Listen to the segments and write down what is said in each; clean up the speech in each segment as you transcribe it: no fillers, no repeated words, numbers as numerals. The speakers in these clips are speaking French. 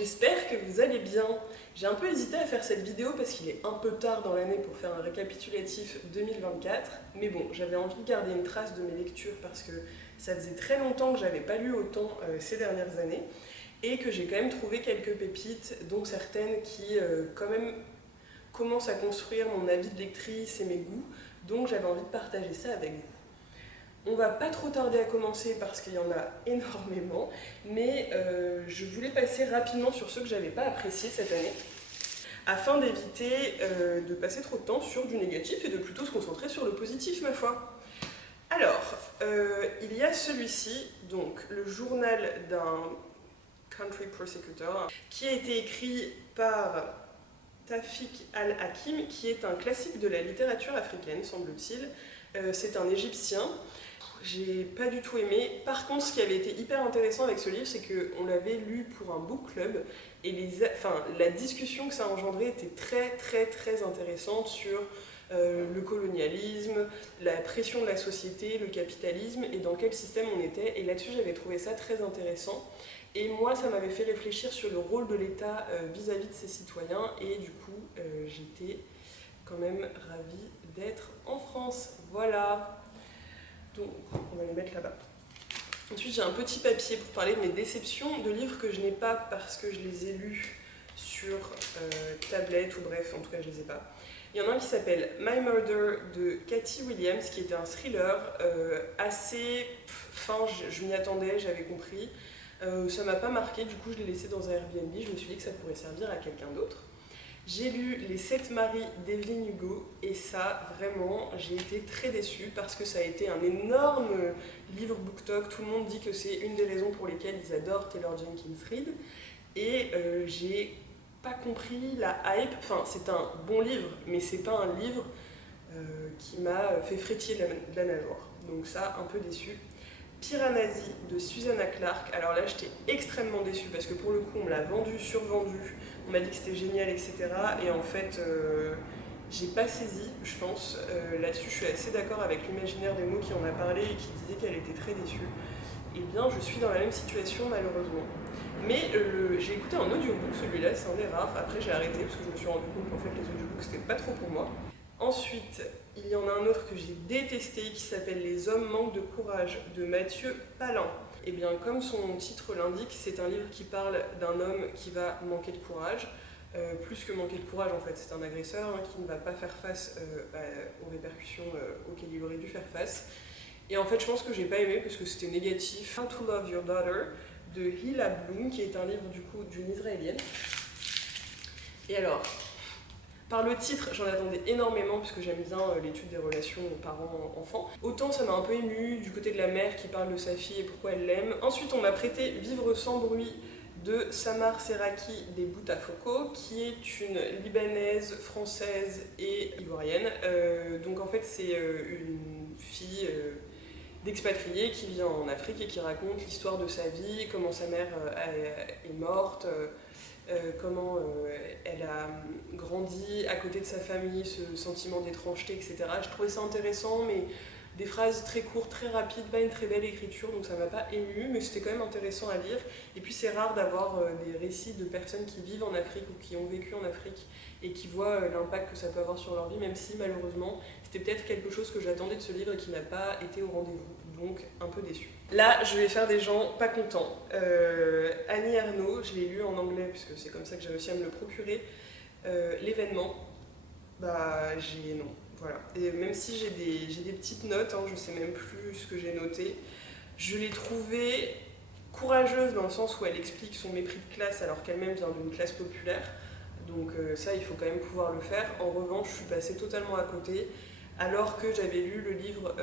j'espère que vous allez bien. J'ai un peu hésité à faire cette vidéo parce qu'il est un peu tard dans l'année pour faire un récapitulatif 2024, mais bon, j'avais envie de garder une trace de mes lectures parce que ça faisait très longtemps que j'avais pas lu autant ces dernières années et que j'ai quand même trouvé quelques pépites, dont certaines qui quand même commencent à construire mon avis de lectrice et mes goûts, donc j'avais envie de partager ça avec vous. On va pas trop tarder à commencer parce qu'il y en a énormément, mais je voulais passer rapidement sur ceux que j'avais pas appréciés cette année, afin d'éviter de passer trop de temps sur du négatif et de plutôt se concentrer sur le positif, ma foi. Alors, il y a celui-ci, donc le journal d'un country prosecutor, qui a été écrit par Tafik al-Hakim, qui est un classique de la littérature africaine, semble-t-il. C'est un Égyptien. J'ai pas du tout aimé. Par contre, ce qui avait été hyper intéressant avec ce livre, c'est qu'on l'avait lu pour un book club et la discussion que ça a engendré était très intéressante sur le colonialisme, la pression de la société, le capitalisme et dans quel système on était. Et là-dessus, j'avais trouvé ça très intéressant. Et moi, ça m'avait fait réfléchir sur le rôle de l'État vis-à-vis de ses citoyens. Et du coup, j'étais quand même ravie d'être en France. Voilà. Donc, on va les mettre là-bas. Ensuite, j'ai un petit papier pour parler de mes déceptions, de livres que je n'ai pas parce que je les ai lus sur tablette ou bref, en tout cas, je les ai pas. Il y en a un qui s'appelle My Murder de Cathy Williams, qui était un thriller assez fin, je m'y attendais, j'avais compris. Ça m'a pas marqué, du coup, je l'ai laissé dans un Airbnb, je me suis dit que ça pourrait servir à quelqu'un d'autre. J'ai lu Les 7 maris d'Evelyn Hugo et ça, vraiment, j'ai été très déçue parce que ça a été un énorme livre BookTok. Tout le monde dit que c'est une des raisons pour lesquelles ils adorent Taylor Jenkins Reid. Et j'ai pas compris la hype. Enfin, c'est un bon livre, mais c'est pas un livre qui m'a fait frétiller de la nageoire. Donc ça, un peu déçue. Piranesi de Susanna Clarke. Alors là, j'étais extrêmement déçue parce que pour le coup, on me l'a vendu, survendu. On m'a dit que c'était génial, etc. Et en fait, j'ai pas saisi, je pense. Là-dessus, je suis assez d'accord avec l'imaginaire des mots qui en a parlé et qui disait qu'elle était très déçue. Eh bien, je suis dans la même situation, malheureusement. Mais j'ai écouté un audiobook, celui-là, c'est un des rares. Après, j'ai arrêté parce que je me suis rendu compte qu'en fait, les audiobooks, c'était pas trop pour moi. Ensuite, il y en a un autre que j'ai détesté qui s'appelle Les hommes manquent de courage de Mathieu Palin. Et bien, comme son titre l'indique, c'est un livre qui parle d'un homme qui va manquer de courage. Plus que manquer de courage, en fait, c'est un agresseur qui ne va pas faire face aux répercussions auxquelles il aurait dû faire face. Et en fait, je pense que j'ai pas aimé parce que c'était négatif. How to Love Your Daughter de Hila Bloom, qui est un livre du coup d'une israélienne. Et alors, par le titre, j'en attendais énormément puisque j'aime bien l'étude des relations parents-enfants. Autant ça m'a un peu émue du côté de la mère qui parle de sa fille et pourquoi elle l'aime. Ensuite, on m'a prêté Vivre sans bruit de Samar Seraki des Boutafoko, qui est une Libanaise, française et ivoirienne. Donc en fait, c'est une fille d'expatriée qui vit en Afrique et qui raconte l'histoire de sa vie, comment sa mère est morte, comment elle a grandi à côté de sa famille, ce sentiment d'étrangeté, etc. Je trouvais ça intéressant, mais des phrases très courtes, très rapides, pas une très belle écriture, donc ça m'a pas émue, mais c'était quand même intéressant à lire. Et puis c'est rare d'avoir des récits de personnes qui vivent en Afrique ou qui ont vécu en Afrique et qui voient l'impact que ça peut avoir sur leur vie, même si malheureusement c'était peut-être quelque chose que j'attendais de ce livre et qui n'a pas été au rendez-vous, donc un peu déçue. Là, je vais faire des gens pas contents. Annie Ernaux, je l'ai lu en anglais puisque c'est comme ça que j'ai réussi à me le procurer. L'événement, non. Voilà. Et même si j'ai des petites notes, je sais même plus ce que j'ai noté, je l'ai trouvée courageuse dans le sens où elle explique son mépris de classe alors qu'elle-même vient d'une classe populaire. Donc ça, il faut quand même pouvoir le faire. En revanche, je suis passée totalement à côté, alors que j'avais lu le livre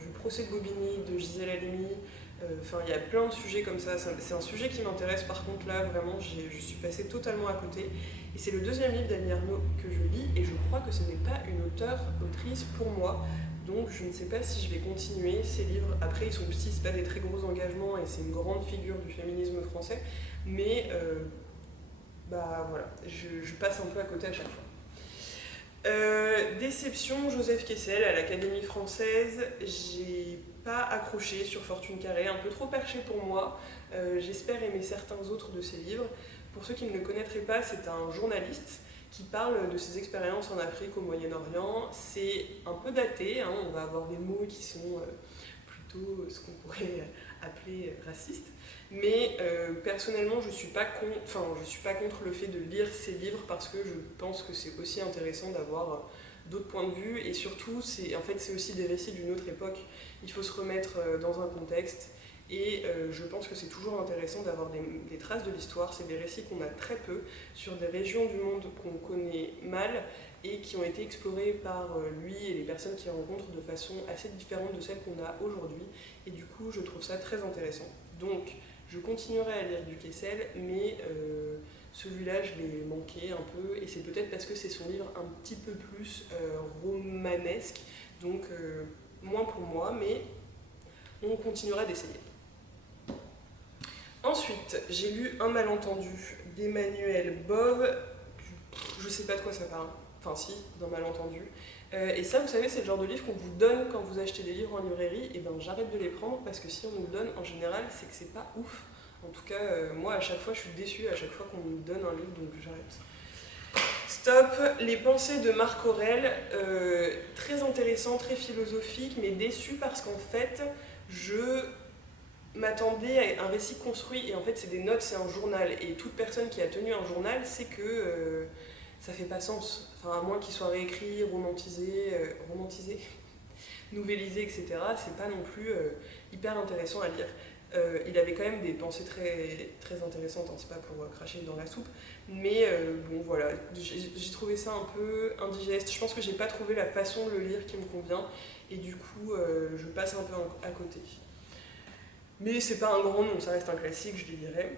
du procès de Bobigny de Gisèle Halimi. Il y a plein de sujets comme ça. C'est un sujet qui m'intéresse, par contre là, vraiment, je suis passée totalement à côté. Et c'est le deuxième livre d'Annie Ernaux que je lis, et je crois que ce n'est pas une autrice pour moi. Donc je ne sais pas si je vais continuer ces livres. Après, ils sont petits, c'est pas des très gros engagements, et c'est une grande figure du féminisme français. Mais voilà, je passe un peu à côté à chaque fois. Déception, Joseph Kessel à l'Académie française. J'ai pas accroché sur Fortune Carrée, un peu trop perché pour moi. J'espère aimer certains autres de ses livres. Pour ceux qui ne le connaîtraient pas, c'est un journaliste qui parle de ses expériences en Afrique, au Moyen-Orient. C'est un peu daté, hein, on va avoir des mots qui sont plutôt ce qu'on pourrait appeler racistes. Mais personnellement, je ne suis pas contre le fait de lire ces livres parce que je pense que c'est aussi intéressant d'avoir d'autres points de vue et surtout, c'est aussi des récits d'une autre époque. Il faut se remettre dans un contexte et je pense que c'est toujours intéressant d'avoir des traces de l'histoire. C'est des récits qu'on a très peu sur des régions du monde qu'on connaît mal et qui ont été explorées par lui et les personnes qu'il rencontre de façon assez différente de celle qu'on a aujourd'hui. Et du coup, je trouve ça très intéressant. Donc, je continuerai à lire du Kessel, mais celui-là, je l'ai manqué un peu, et c'est peut-être parce que c'est son livre un petit peu plus romanesque, donc moins pour moi, mais on continuera d'essayer. Ensuite, j'ai lu Un malentendu d'Emmanuel Bove. Je sais pas de quoi ça parle. Enfin si, d'un malentendu. Et ça, vous savez, c'est le genre de livre qu'on vous donne quand vous achetez des livres en librairie. Et ben j'arrête de les prendre parce que si on nous le donne, en général, c'est que c'est pas ouf. En tout cas, moi, à chaque fois, je suis déçue à chaque fois qu'on me donne un livre, donc j'arrête. Stop, Les pensées de Marc Aurèle, très intéressant, très philosophique, mais déçu parce qu'en fait, je m'attendais à un récit construit, et en fait, c'est des notes, c'est un journal, et toute personne qui a tenu un journal sait que ça fait pas sens. Enfin, à moins qu'il soit réécrit, romantisé, nouvélisé, etc., c'est pas non plus hyper intéressant à lire. Il avait quand même des pensées très, très intéressantes, hein, c'est pas pour cracher dans la soupe, mais bon voilà, j'ai trouvé ça un peu indigeste. Je pense que j'ai pas trouvé la façon de le lire qui me convient, et du coup je passe un peu à côté. Mais c'est pas un grand nom, ça reste un classique, je les lirai.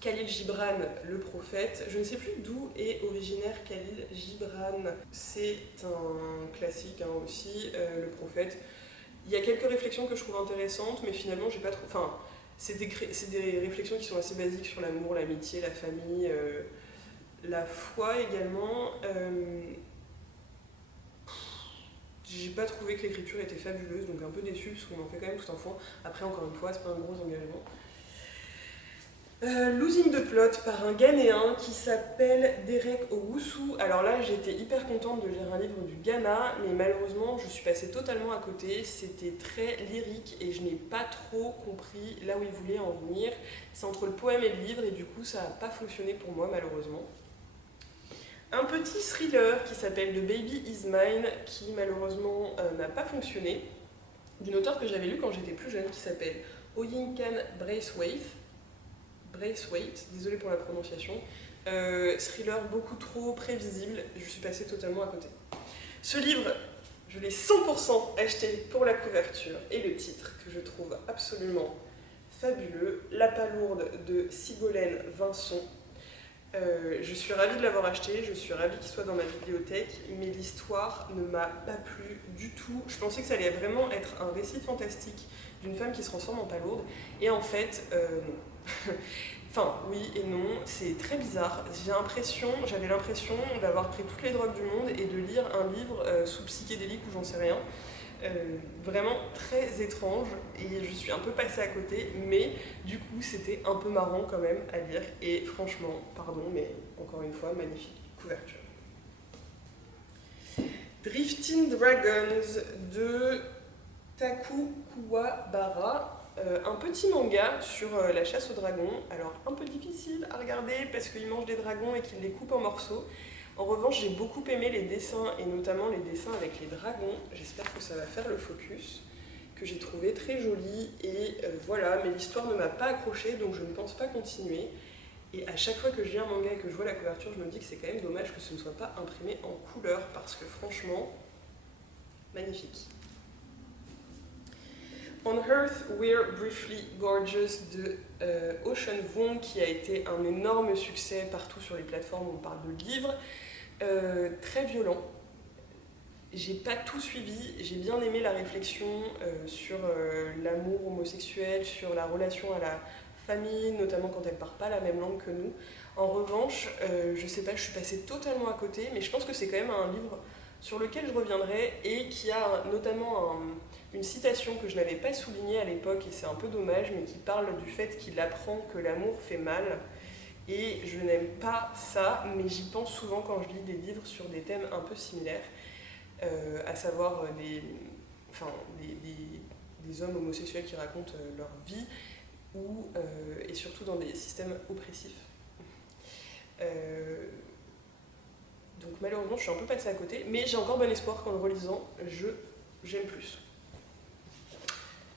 Khalil Gibran, Le Prophète. Je ne sais plus d'où est originaire Khalil Gibran. C'est un classique hein, aussi, Le Prophète. Il y a quelques réflexions que je trouve intéressantes, mais finalement, j'ai pas trop. Enfin, c'est des réflexions qui sont assez basiques sur l'amour, l'amitié, la famille, la foi également. J'ai pas trouvé que l'écriture était fabuleuse, donc un peu déçue, parce qu'on en fait quand même tout un foin. Après, encore une fois, c'est pas un gros engagement. Losing the Plot par un Ghanéen qui s'appelle Derek Owusu. Alors là, j'étais hyper contente de lire un livre du Ghana, mais malheureusement, je suis passée totalement à côté. C'était très lyrique et je n'ai pas trop compris là où il voulait en venir. C'est entre le poème et le livre et du coup, ça n'a pas fonctionné pour moi, malheureusement. Un petit thriller qui s'appelle The Baby Is Mine, qui malheureusement n'a pas fonctionné, d'une auteure que j'avais lue quand j'étais plus jeune, qui s'appelle Oyinkan Braithwaite, désolée pour la prononciation, thriller beaucoup trop prévisible, je suis passée totalement à côté. Ce livre, je l'ai 100% acheté pour la couverture et le titre que je trouve absolument fabuleux, La Palourde de Sigolène Vincent. Je suis ravie de l'avoir acheté, je suis ravie qu'il soit dans ma bibliothèque, mais l'histoire ne m'a pas plu du tout. Je pensais que ça allait vraiment être un récit fantastique d'une femme qui se transforme en palourde, et en fait, non. Enfin, oui et non, c'est très bizarre. J'avais l'impression d'avoir pris toutes les drogues du monde et de lire un livre sous psychédélique ou j'en sais rien. Vraiment très étrange et je suis un peu passée à côté, mais du coup c'était un peu marrant quand même à lire et franchement, pardon, mais encore une fois, magnifique couverture. Drifting Dragons de Taku Kuwabara. Un petit manga sur la chasse aux dragons, alors un peu difficile à regarder parce qu'il mange des dragons et qu'il les coupe en morceaux. En revanche, j'ai beaucoup aimé les dessins et notamment les dessins avec les dragons. J'espère que ça va faire le focus, que j'ai trouvé très joli et voilà, mais l'histoire ne m'a pas accrochée donc je ne pense pas continuer. Et à chaque fois que je lis un manga et que je vois la couverture, je me dis que c'est quand même dommage que ce ne soit pas imprimé en couleur parce que franchement, magnifique. On Earth We're Briefly Gorgeous de Ocean Vuong qui a été un énorme succès partout sur les plateformes où on parle de livres. Très violent. J'ai pas tout suivi, j'ai bien aimé la réflexion sur l'amour homosexuel, sur la relation à la famille, notamment quand elle parle pas la même langue que nous. En revanche, je sais pas, je suis passée totalement à côté, mais je pense que c'est quand même un livre sur lequel je reviendrai et qui a notamment une citation que je n'avais pas soulignée à l'époque et c'est un peu dommage, mais qui parle du fait qu'il apprend que l'amour fait mal. et je n'aime pas ça, mais j'y pense souvent quand je lis des livres sur des thèmes un peu similaires, à savoir des hommes homosexuels qui racontent leur vie, et surtout dans des systèmes oppressifs. Donc malheureusement, je suis un peu passée à côté, mais j'ai encore bon espoir qu'en le relisant, j'aime plus.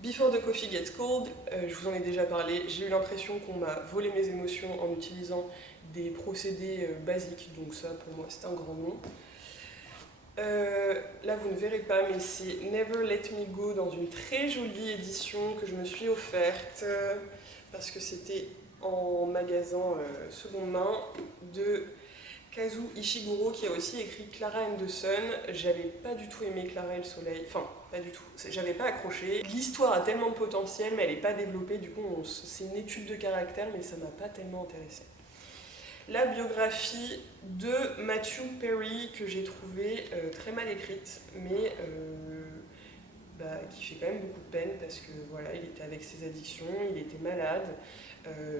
Before the Coffee Gets Cold, je vous en ai déjà parlé, j'ai eu l'impression qu'on m'a volé mes émotions en utilisant des procédés basiques, donc ça pour moi c'est un grand nom. Là vous ne verrez pas, mais c'est Never Let Me Go dans une très jolie édition que je me suis offerte parce que c'était en magasin seconde main de Kazuo Ishiguro qui a aussi écrit Clara and the Sun. J'avais pas du tout aimé Clara et le Soleil, enfin pas du tout, j'avais pas accroché. L'histoire a tellement de potentiel mais elle est pas développée, du coup c'est une étude de caractère mais ça m'a pas tellement intéressée. La biographie de Matthew Perry que j'ai trouvée très mal écrite mais qui fait quand même beaucoup de peine parce que voilà, il était avec ses addictions, il était malade.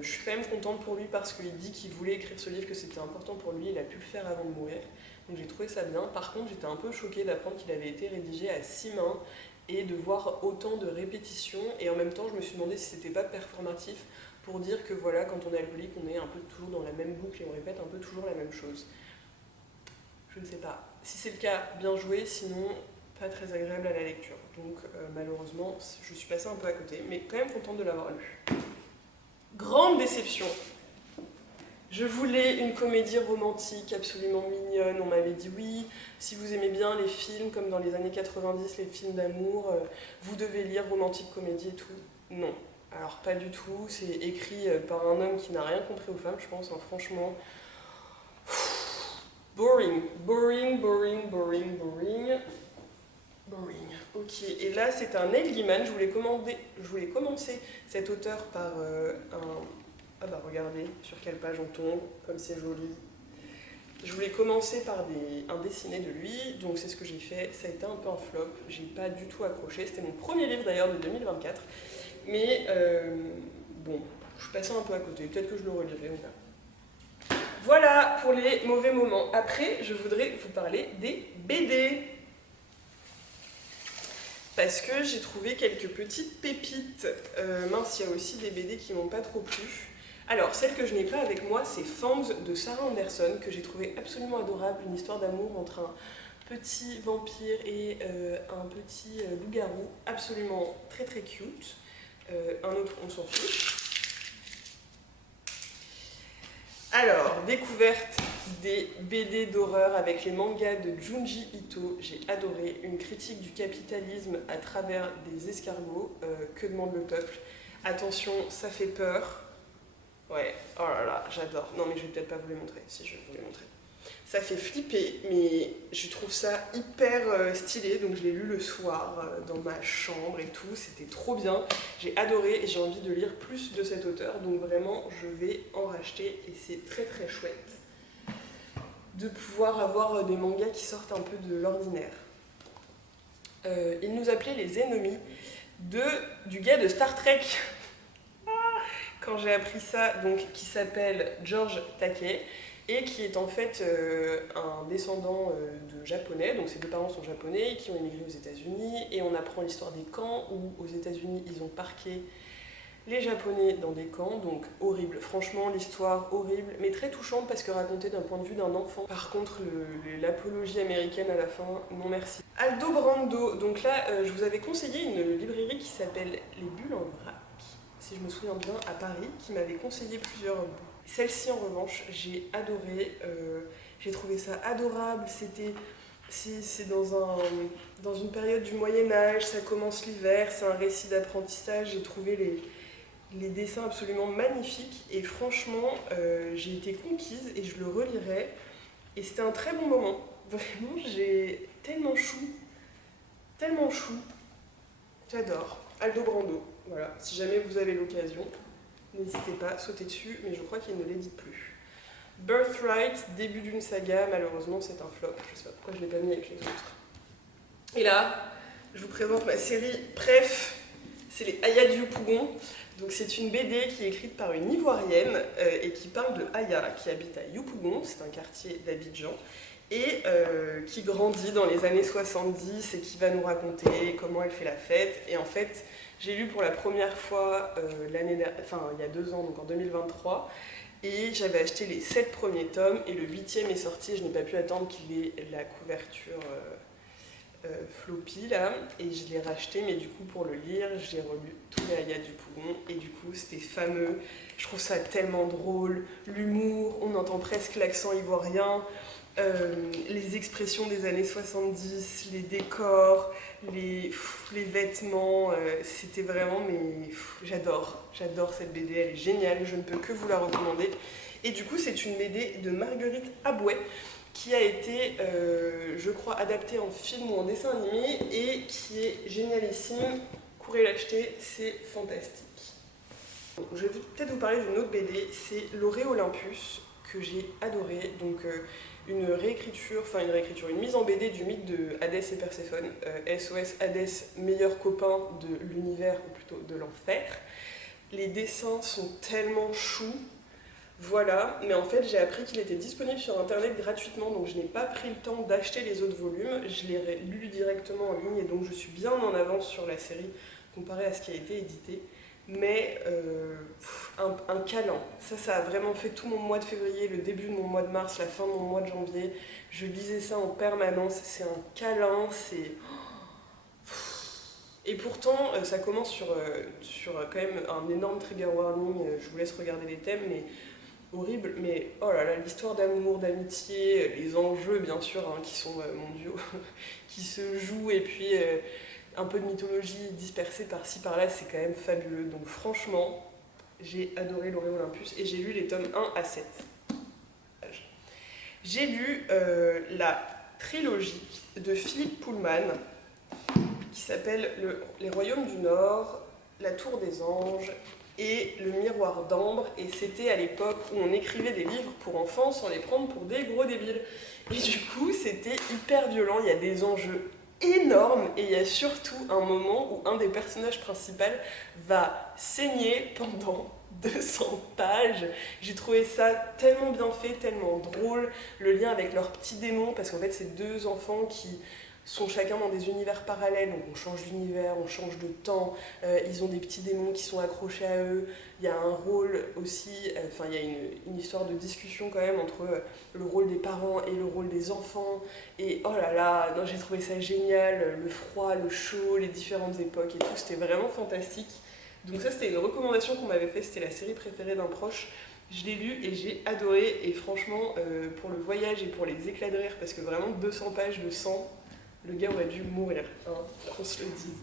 Je suis quand même contente pour lui parce qu'il dit qu'il voulait écrire ce livre, que c'était important pour lui, il a pu le faire avant de mourir. Donc j'ai trouvé ça bien. Par contre, j'étais un peu choquée d'apprendre qu'il avait été rédigé à 6 mains et de voir autant de répétitions. Et en même temps, je me suis demandé si c'était pas performatif pour dire que voilà, quand on est alcoolique, on est un peu toujours dans la même boucle et on répète un peu toujours la même chose. Je ne sais pas. Si c'est le cas, bien joué, sinon pas très agréable à la lecture. Donc malheureusement, je suis passée un peu à côté, mais quand même contente de l'avoir lu. Grande déception. Je voulais une comédie romantique absolument mignonne. On m'avait dit oui, si vous aimez bien les films comme dans les années 90, les films d'amour, vous devez lire romantique comédie et tout. Non. Alors pas du tout, c'est écrit par un homme qui n'a rien compris aux femmes, je pense, hein, franchement. Boring, boring, boring, boring, boring. Boring. Ok, et là c'est un Neil Gaiman, je voulais commencer cet auteur par un... Ah bah regardez sur quelle page on tombe, comme c'est joli. Je voulais commencer par un dessiné de lui, donc c'est ce que j'ai fait, ça a été un peu un flop, j'ai pas du tout accroché, c'était mon premier livre d'ailleurs de 2024, mais bon, je suis passée un peu à côté, peut-être que je le relirai, on verra. Voilà pour les mauvais moments. Après, je voudrais vous parler des BD. Parce que j'ai trouvé quelques petites pépites. Mince, il y a aussi des BD qui m'ont pas trop plu. Alors, celle que je n'ai pas avec moi, c'est Fangs de Sarah Anderson, que j'ai trouvé absolument adorable. Une histoire d'amour entre un petit vampire et un petit loup-garou. Absolument très très cute. Un autre, on s'en fiche. Alors, découverte des BD d'horreur avec les mangas de Junji Ito. J'ai adoré une critique du capitalisme à travers des escargots. Que demande le peuple? Attention, ça fait peur. Ouais, oh là là, j'adore. Non mais je vais peut-être pas vous les montrer, si je vais vous les montrer. Ça fait flipper, mais je trouve ça hyper stylé, donc je l'ai lu le soir dans ma chambre et tout, c'était trop bien. J'ai adoré et j'ai envie de lire plus de cet auteur, donc vraiment je vais en racheter et c'est très très chouette de pouvoir avoir des mangas qui sortent un peu de l'ordinaire. Il nous appelait les ennemis du gars de Star Trek. Quand j'ai appris ça, donc qui s'appelle George Takei, et qui est en fait un descendant de japonais, donc ses deux parents sont japonais, qui ont émigré aux États-Unis, et on apprend l'histoire des camps où aux États-Unis ils ont parqué les Japonais dans des camps, donc horrible. Franchement, l'histoire horrible, mais très touchante parce que racontée d'un point de vue d'un enfant. Par contre, l'apologie américaine à la fin, non merci. Aldo Brando, donc là, je vous avais conseillé une librairie qui s'appelle Les Bulles en vrac, si je me souviens bien, à Paris, qui m'avait conseillé plusieurs bouts. Celle-ci, en revanche, j'ai adoré. J'ai trouvé ça adorable. C'est dans une période du Moyen-Âge, ça commence l'hiver, c'est un récit d'apprentissage. J'ai trouvé les dessins absolument magnifiques et franchement, j'ai été conquise et je le relirai. Et c'était un très bon moment. Vraiment, j'ai tellement chou. Tellement chou. J'adore. Aldo Brando. Voilà, si jamais vous avez l'occasion, n'hésitez pas, sautez dessus, mais je crois qu'il ne l'édite plus. Birthright, début d'une saga, malheureusement c'est un flop, je sais pas pourquoi je ne l'ai pas mis avec les autres. Et là, je vous présente ma série préf, C'est les Aya du Yopougon. Donc c'est une BD qui est écrite par une Ivoirienne et qui parle de Aya qui habite à Yopougon, c'est un quartier d'Abidjan, et qui grandit dans les années 70 et qui va nous raconter comment elle fait la fête. Et en fait, j'ai lu pour la première fois il y a 2 ans, donc en 2023, et j'avais acheté les 7 premiers tomes et le 8e est sorti. Je n'ai pas pu attendre qu'il ait la couverture floppy là, et je l'ai racheté, mais du coup pour le lire j'ai relu tous les Aya du Yopougon et du coup c'était fameux. Je trouve ça tellement drôle, l'humour, on entend presque l'accent ivoirien, les expressions des années 70, les décors, les vêtements, c'était vraiment, mais j'adore cette BD, elle est géniale, je ne peux que vous la recommander. Et du coup c'est une BD de Marguerite Abouet qui a été, je crois, adaptée en film ou en dessin animé et qui est génialissime. Courez l'acheter, c'est fantastique. Je vais peut-être vous parler d'une autre BD, c'est L'Oré Olympus, que j'ai adoré. Donc une mise en BD du mythe de Hadès et Perséphone, SOS Hadès, meilleur copain de l'univers, ou plutôt de l'enfer. Les dessins sont tellement choux. Voilà, mais en fait j'ai appris qu'il était disponible sur internet gratuitement, donc je n'ai pas pris le temps d'acheter les autres volumes, je l'ai lu directement en ligne et donc je suis bien en avance sur la série comparé à ce qui a été édité. Mais un câlin, ça a vraiment fait tout mon mois de février, le début de mon mois de mars, la fin de mon mois de janvier. Je lisais ça en permanence, c'est un câlin, c'est... Et pourtant ça commence sur quand même un énorme trigger warning, je vous laisse regarder les thèmes, mais horrible, mais oh là là, l'histoire d'amour, d'amitié, les enjeux bien sûr, hein, qui sont mondiaux, qui se jouent, et puis un peu de mythologie dispersée par-ci par-là, c'est quand même fabuleux. Donc franchement, j'ai adoré L'Oré Olympus et j'ai lu les tomes 1 à 7. J'ai lu la trilogie de Philippe Pullman qui s'appelle Les Royaumes du Nord, La Tour des Anges et Le Miroir d'Ambre, et c'était à l'époque où on écrivait des livres pour enfants sans les prendre pour des gros débiles. Et du coup, c'était hyper violent, il y a des enjeux énormes, et il y a surtout un moment où un des personnages principaux va saigner pendant 200 pages. J'ai trouvé ça tellement bien fait, tellement drôle, le lien avec leurs petits démons, parce qu'en fait, c'est 2 enfants qui sont chacun dans des univers parallèles, donc on change d'univers, on change de temps, ils ont des petits démons qui sont accrochés à eux, il y a un rôle aussi, il y a une histoire de discussion quand même entre le rôle des parents et le rôle des enfants, et oh là là, non, j'ai trouvé ça génial, le froid, le chaud, les différentes époques et tout, c'était vraiment fantastique. Donc ça c'était une recommandation qu'on m'avait fait, c'était la série préférée d'un proche. Je l'ai lu et j'ai adoré, et franchement, pour le voyage et pour les éclats de rire, parce que vraiment 200 pages de sang, le gars aurait dû mourir, hein, qu'on se le dise.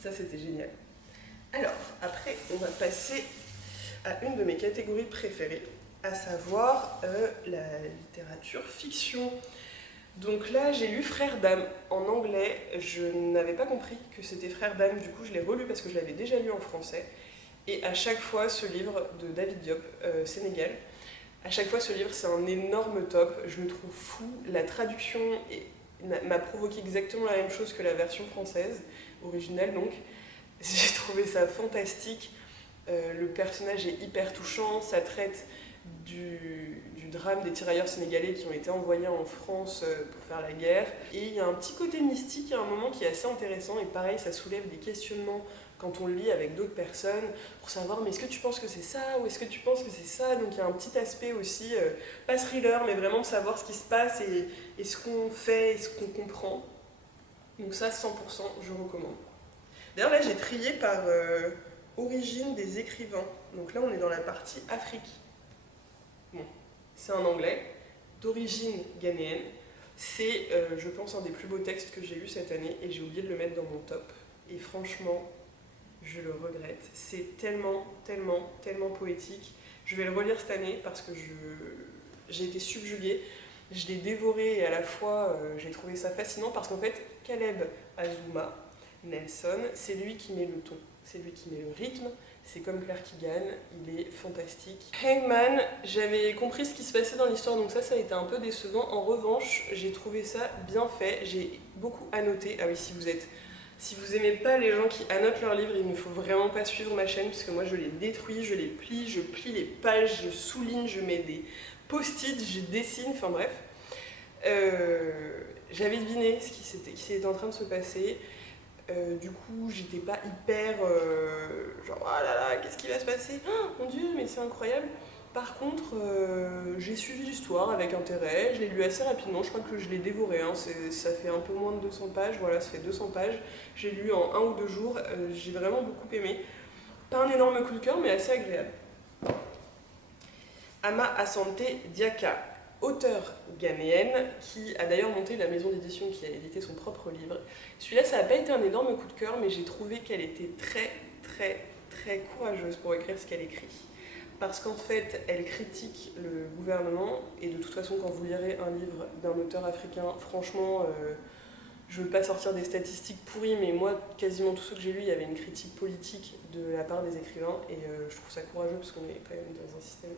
Ça, c'était génial. Alors, après, on va passer à une de mes catégories préférées, à savoir la littérature fiction. Donc là, j'ai lu Frères d'âme en anglais. Je n'avais pas compris que c'était Frères d'âme, du coup, je l'ai relu parce que je l'avais déjà lu en français. Et à chaque fois, ce livre de David Diop, Sénégal, à chaque fois, ce livre, c'est un énorme top. Je le trouve fou. La traduction m'a provoqué exactement la même chose que la version française, originale donc. J'ai trouvé ça fantastique. Le personnage est hyper touchant, ça traite du drame des tirailleurs sénégalais qui ont été envoyés en France pour faire la guerre. Et il y a un petit côté mystique à un moment qui est assez intéressant, et pareil, ça soulève des questionnements quand on le lit avec d'autres personnes, pour savoir mais est-ce que tu penses que c'est ça ou est-ce que tu penses que c'est ça. Donc il y a un petit aspect aussi, pas thriller, mais vraiment de savoir ce qui se passe et ce qu'on fait et ce qu'on comprend. Donc ça, 100%, je recommande. D'ailleurs là j'ai trié par origine des écrivains. Donc là on est dans la partie Afrique. Bon, c'est en anglais, d'origine ghanéenne. C'est, je pense, un des plus beaux textes que j'ai lus cette année, et j'ai oublié de le mettre dans mon top. Et franchement, je le regrette. C'est tellement, tellement, tellement poétique. Je vais le relire cette année parce que j'ai été subjuguée. Je l'ai dévoré, et à la fois, j'ai trouvé ça fascinant parce qu'en fait, Caleb Azuma Nelson, c'est lui qui met le ton, c'est lui qui met le rythme. C'est comme Claire Keegan, il est fantastique. Hangman, j'avais compris ce qui se passait dans l'histoire, donc ça a été un peu décevant. En revanche, j'ai trouvé ça bien fait, j'ai beaucoup annoté. Ah oui, si vous êtes Si vous aimez pas les gens qui annotent leurs livres, il ne faut vraiment pas suivre ma chaîne, puisque moi je les détruis, je les plie, je plie les pages, je souligne, je mets des post-it, je dessine, enfin bref. J'avais deviné ce qui était en train de se passer. Du coup, j'étais pas hyper genre oh là là, qu'est-ce qui va se passer? Oh, mon Dieu, mais c'est incroyable. Par contre, j'ai suivi l'histoire avec intérêt, je l'ai lu assez rapidement, je crois que je l'ai dévoré, hein. Ça fait un peu moins de 200 pages, voilà, ça fait 200 pages. J'ai lu en 1 ou 2 jours, j'ai vraiment beaucoup aimé. Pas un énorme coup de cœur, mais assez agréable. Ama Asante Diaka, auteure ghanéenne, qui a d'ailleurs monté la maison d'édition qui a édité son propre livre. Celui-là, ça n'a pas été un énorme coup de cœur, mais j'ai trouvé qu'elle était très courageuse pour écrire ce qu'elle écrit. Parce qu'en fait, elle critique le gouvernement, et de toute façon, quand vous lirez un livre d'un auteur africain, franchement, je ne veux pas sortir des statistiques pourries, mais moi, quasiment tous ceux que j'ai lus, il y avait une critique politique de la part des écrivains, et je trouve ça courageux parce qu'on est quand même dans un système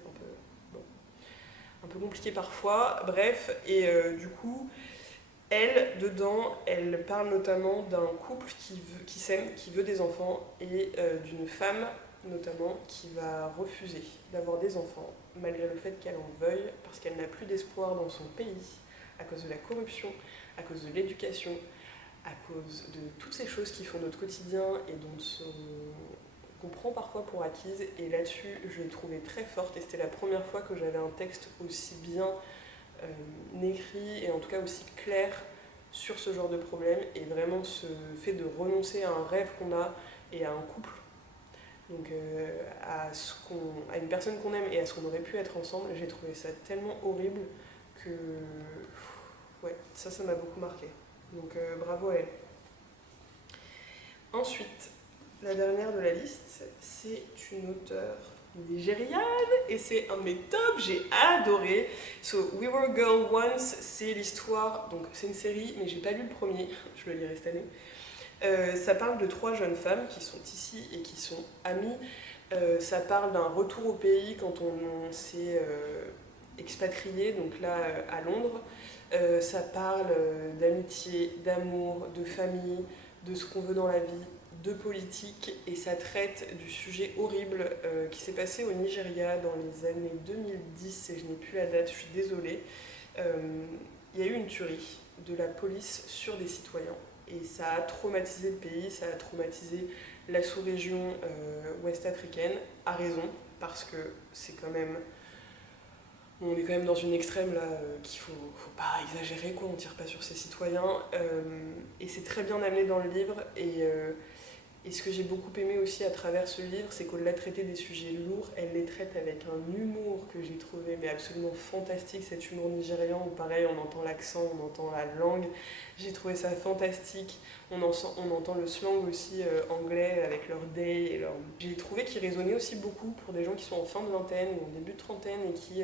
un peu compliqué parfois. Bref, et du coup, elle, dedans, elle parle notamment d'un couple qui s'aime, qui veut des enfants, et d'une femme notamment qui va refuser d'avoir des enfants malgré le fait qu'elle en veuille parce qu'elle n'a plus d'espoir dans son pays à cause de la corruption, à cause de l'éducation, à cause de toutes ces choses qui font notre quotidien et qu'on prend parfois pour acquises. Et là-dessus, je l'ai trouvée très forte et c'était la première fois que j'avais un texte aussi bien écrit et en tout cas aussi clair sur ce genre de problème, et vraiment ce fait de renoncer à un rêve qu'on a et à un couple, donc à une personne qu'on aime et à ce qu'on aurait pu être ensemble. J'ai trouvé ça tellement horrible que ouais, ça m'a beaucoup marqué. Donc bravo à elle. Ensuite, la dernière de la liste, c'est une auteure nigériane et c'est un de mes tops, j'ai adoré. So We Were Girl Once, c'est l'histoire, donc c'est une série, mais j'ai pas lu le premier, je le lirai cette année. Ça parle de 3 jeunes femmes qui sont ici et qui sont amies. Ça parle d'un retour au pays quand on s'est expatrié, donc là à Londres. Ça parle d'amitié, d'amour, de famille, de ce qu'on veut dans la vie, de politique, et ça traite du sujet horrible qui s'est passé au Nigeria dans les années 2010, et je n'ai plus la date, je suis désolée. Il y a eu une tuerie de la police sur des citoyens. Et ça a traumatisé le pays, ça a traumatisé la sous-région ouest-africaine, à raison, parce que c'est quand même... On est quand même dans une extrême là, qu'il faut pas exagérer, quoi, on tire pas sur ses citoyens. Et c'est très bien amené dans le livre, et ce que j'ai beaucoup aimé aussi à travers ce livre, c'est qu'au-delà de traiter des sujets lourds, elle les traite avec un humour que j'ai trouvé mais absolument fantastique, cet humour nigérian où pareil on entend l'accent, on entend la langue, j'ai trouvé ça fantastique, on entend le slang aussi anglais avec leur day et leur... J'ai trouvé qu'il résonnait aussi beaucoup pour des gens qui sont en fin de vingtaine ou en début de trentaine et qui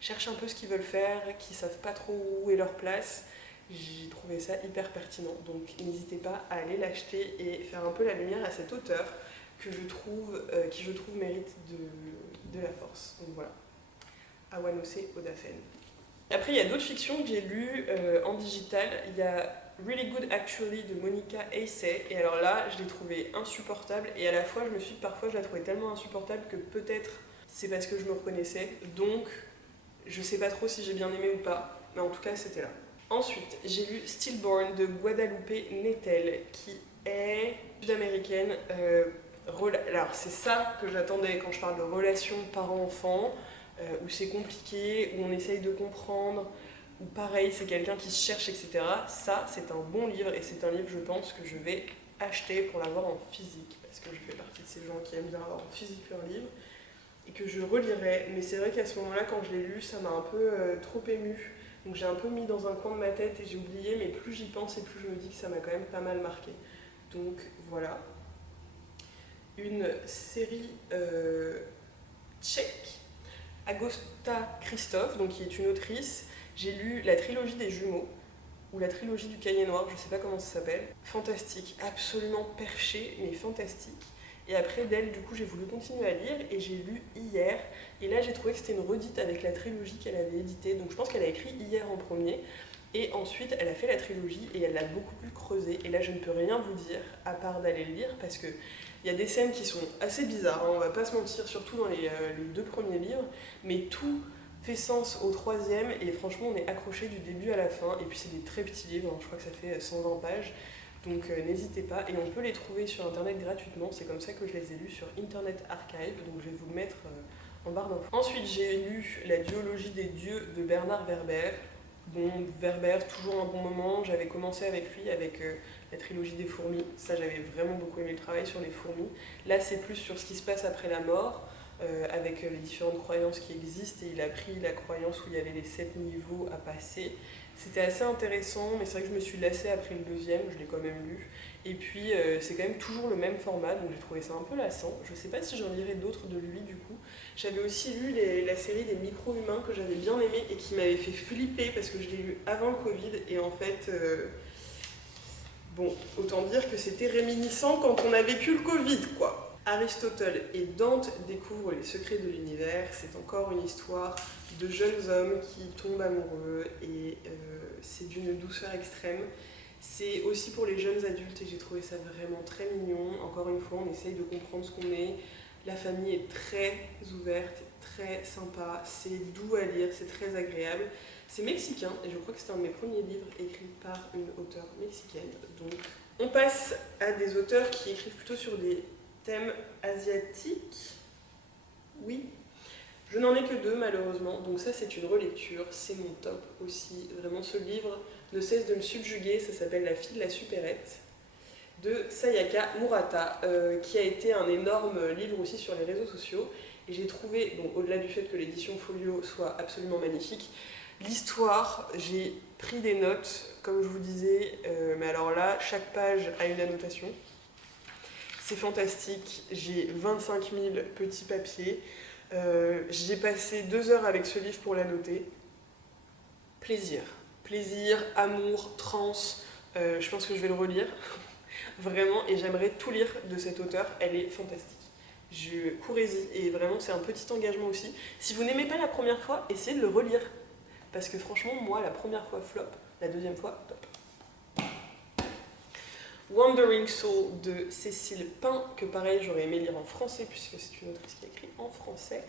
cherchent un peu ce qu'ils veulent faire, qui savent pas trop où est leur place. J'ai trouvé ça hyper pertinent, donc n'hésitez pas à aller l'acheter et faire un peu la lumière à cet auteur que qui je trouve mérite de la force. Donc voilà, Awanose Odafen. Après il y a d'autres fictions que j'ai lues en digital. Il y a Really Good Actually de Monica Aissey, et alors là je l'ai trouvée insupportable, et à la fois je me suis dit que parfois je la trouvais tellement insupportable que peut-être c'est parce que je me reconnaissais, donc je sais pas trop si j'ai bien aimé ou pas, mais en tout cas c'était là. Ensuite, j'ai lu Stillborn de Guadalupe Nettel, qui est sud-américaine. Alors, c'est ça que j'attendais quand je parle de relations parents-enfants, où c'est compliqué, où on essaye de comprendre, où pareil, c'est quelqu'un qui se cherche, etc. Ça, c'est un bon livre, et c'est un livre, je pense, que je vais acheter pour l'avoir en physique, parce que je fais partie de ces gens qui aiment bien avoir en physique leur livre, et que je relirai. Mais c'est vrai qu'à ce moment-là, quand je l'ai lu, ça m'a un peu trop émue. Donc j'ai un peu mis dans un coin de ma tête et j'ai oublié, mais plus j'y pense et plus je me dis que ça m'a quand même pas mal marqué. Donc voilà. Une série tchèque, Agosta Christophe, donc qui est une autrice. J'ai lu la trilogie des jumeaux, ou la trilogie du cahier noir, je sais pas comment ça s'appelle. Fantastique, absolument perché, mais fantastique. Et après d'elle, du coup, j'ai voulu continuer à lire et j'ai lu hier. Et là, j'ai trouvé que c'était une redite avec la trilogie qu'elle avait éditée. Donc je pense qu'elle a écrit hier en premier. Et ensuite, elle a fait la trilogie et elle l'a beaucoup plus creusée. Et là, je ne peux rien vous dire, à part d'aller le lire, parce qu'il y a des scènes qui sont assez bizarres, hein, on va pas se mentir, surtout dans les 2 premiers livres, mais tout fait sens au 3e, et franchement, on est accroché du début à la fin. Et puis, c'est des très petits livres, hein, je crois que ça fait 120 pages, donc n'hésitez pas. Et on peut les trouver sur internet gratuitement, c'est comme ça que je les ai lus sur Internet Archive, donc je vais vous le mettre en barre d'infos. Ensuite, j'ai lu La duologie des dieux de Bernard Werber. Bon, Werber, toujours un bon moment. J'avais commencé avec lui, avec la trilogie des fourmis. Ça, j'avais vraiment beaucoup aimé le travail sur les fourmis. Là, c'est plus sur ce qui se passe après la mort, avec les différentes croyances qui existent. Et il a pris la croyance où il y avait les 7 niveaux à passer. C'était assez intéressant, mais c'est vrai que je me suis lassée après le 2e, je l'ai quand même lu. Et puis, c'est quand même toujours le même format, donc j'ai trouvé ça un peu lassant. Je sais pas si j'en lirai d'autres de lui, du coup. J'avais aussi lu la série des micro-humains que j'avais bien aimé et qui m'avait fait flipper parce que je l'ai lu avant le Covid. Et en fait, bon, autant dire que c'était réminiscent quand on a vécu le Covid, quoi. Aristote et Dante découvrent les secrets de l'univers. C'est encore une histoire de jeunes hommes qui tombent amoureux et c'est d'une douceur extrême. C'est aussi pour les jeunes adultes et j'ai trouvé ça vraiment très mignon. Encore une fois, on essaye de comprendre ce qu'on est. La famille est très ouverte, très sympa, c'est doux à lire, c'est très agréable. C'est mexicain et je crois que c'est un de mes premiers livres écrits par une auteure mexicaine. Donc, on passe à des auteurs qui écrivent plutôt sur des thèmes asiatiques. Oui, je n'en ai que 2 malheureusement, donc ça c'est une relecture, c'est mon top aussi. Vraiment, ce livre ne cesse de me subjuguer, ça s'appelle La fille de la supérette, de Sayaka Murata, qui a été un énorme livre aussi sur les réseaux sociaux. Et j'ai trouvé, bon, au-delà du fait que l'édition Folio soit absolument magnifique, l'histoire, j'ai pris des notes, comme je vous disais, mais alors là, chaque page a une annotation. C'est fantastique, j'ai 25 000 petits papiers. J'ai passé 2 heures avec ce livre pour l'annoter. Plaisir. Plaisir, amour, transe. Je pense que je vais le relire. Vraiment, et j'aimerais tout lire de cette auteure, elle est fantastique. Courez-y, et vraiment c'est un petit engagement aussi. Si vous n'aimez pas la première fois, essayez de le relire. Parce que franchement, moi, la première fois flop, la 2e fois, top. Wandering Soul de Cécile Pin, que pareil j'aurais aimé lire en français, puisque c'est une autrice qui écrit en français.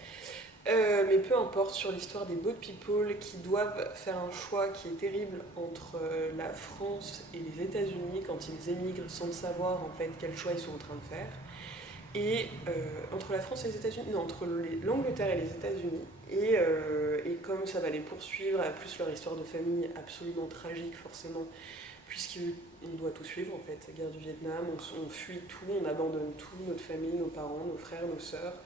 Mais peu importe, sur l'histoire des boat people qui doivent faire un choix qui est terrible entre la France et les États-Unis quand ils émigrent sans savoir en fait quel choix ils sont en train de faire. Et entre la France et les États-Unis, non, entre l'Angleterre et les États-Unis. Et comme ça va les poursuivre, plus leur histoire de famille absolument tragique forcément, puisqu'on doit tout suivre en fait, la guerre du Vietnam, on fuit tout, on abandonne tout, notre famille, nos parents, nos frères, nos sœurs.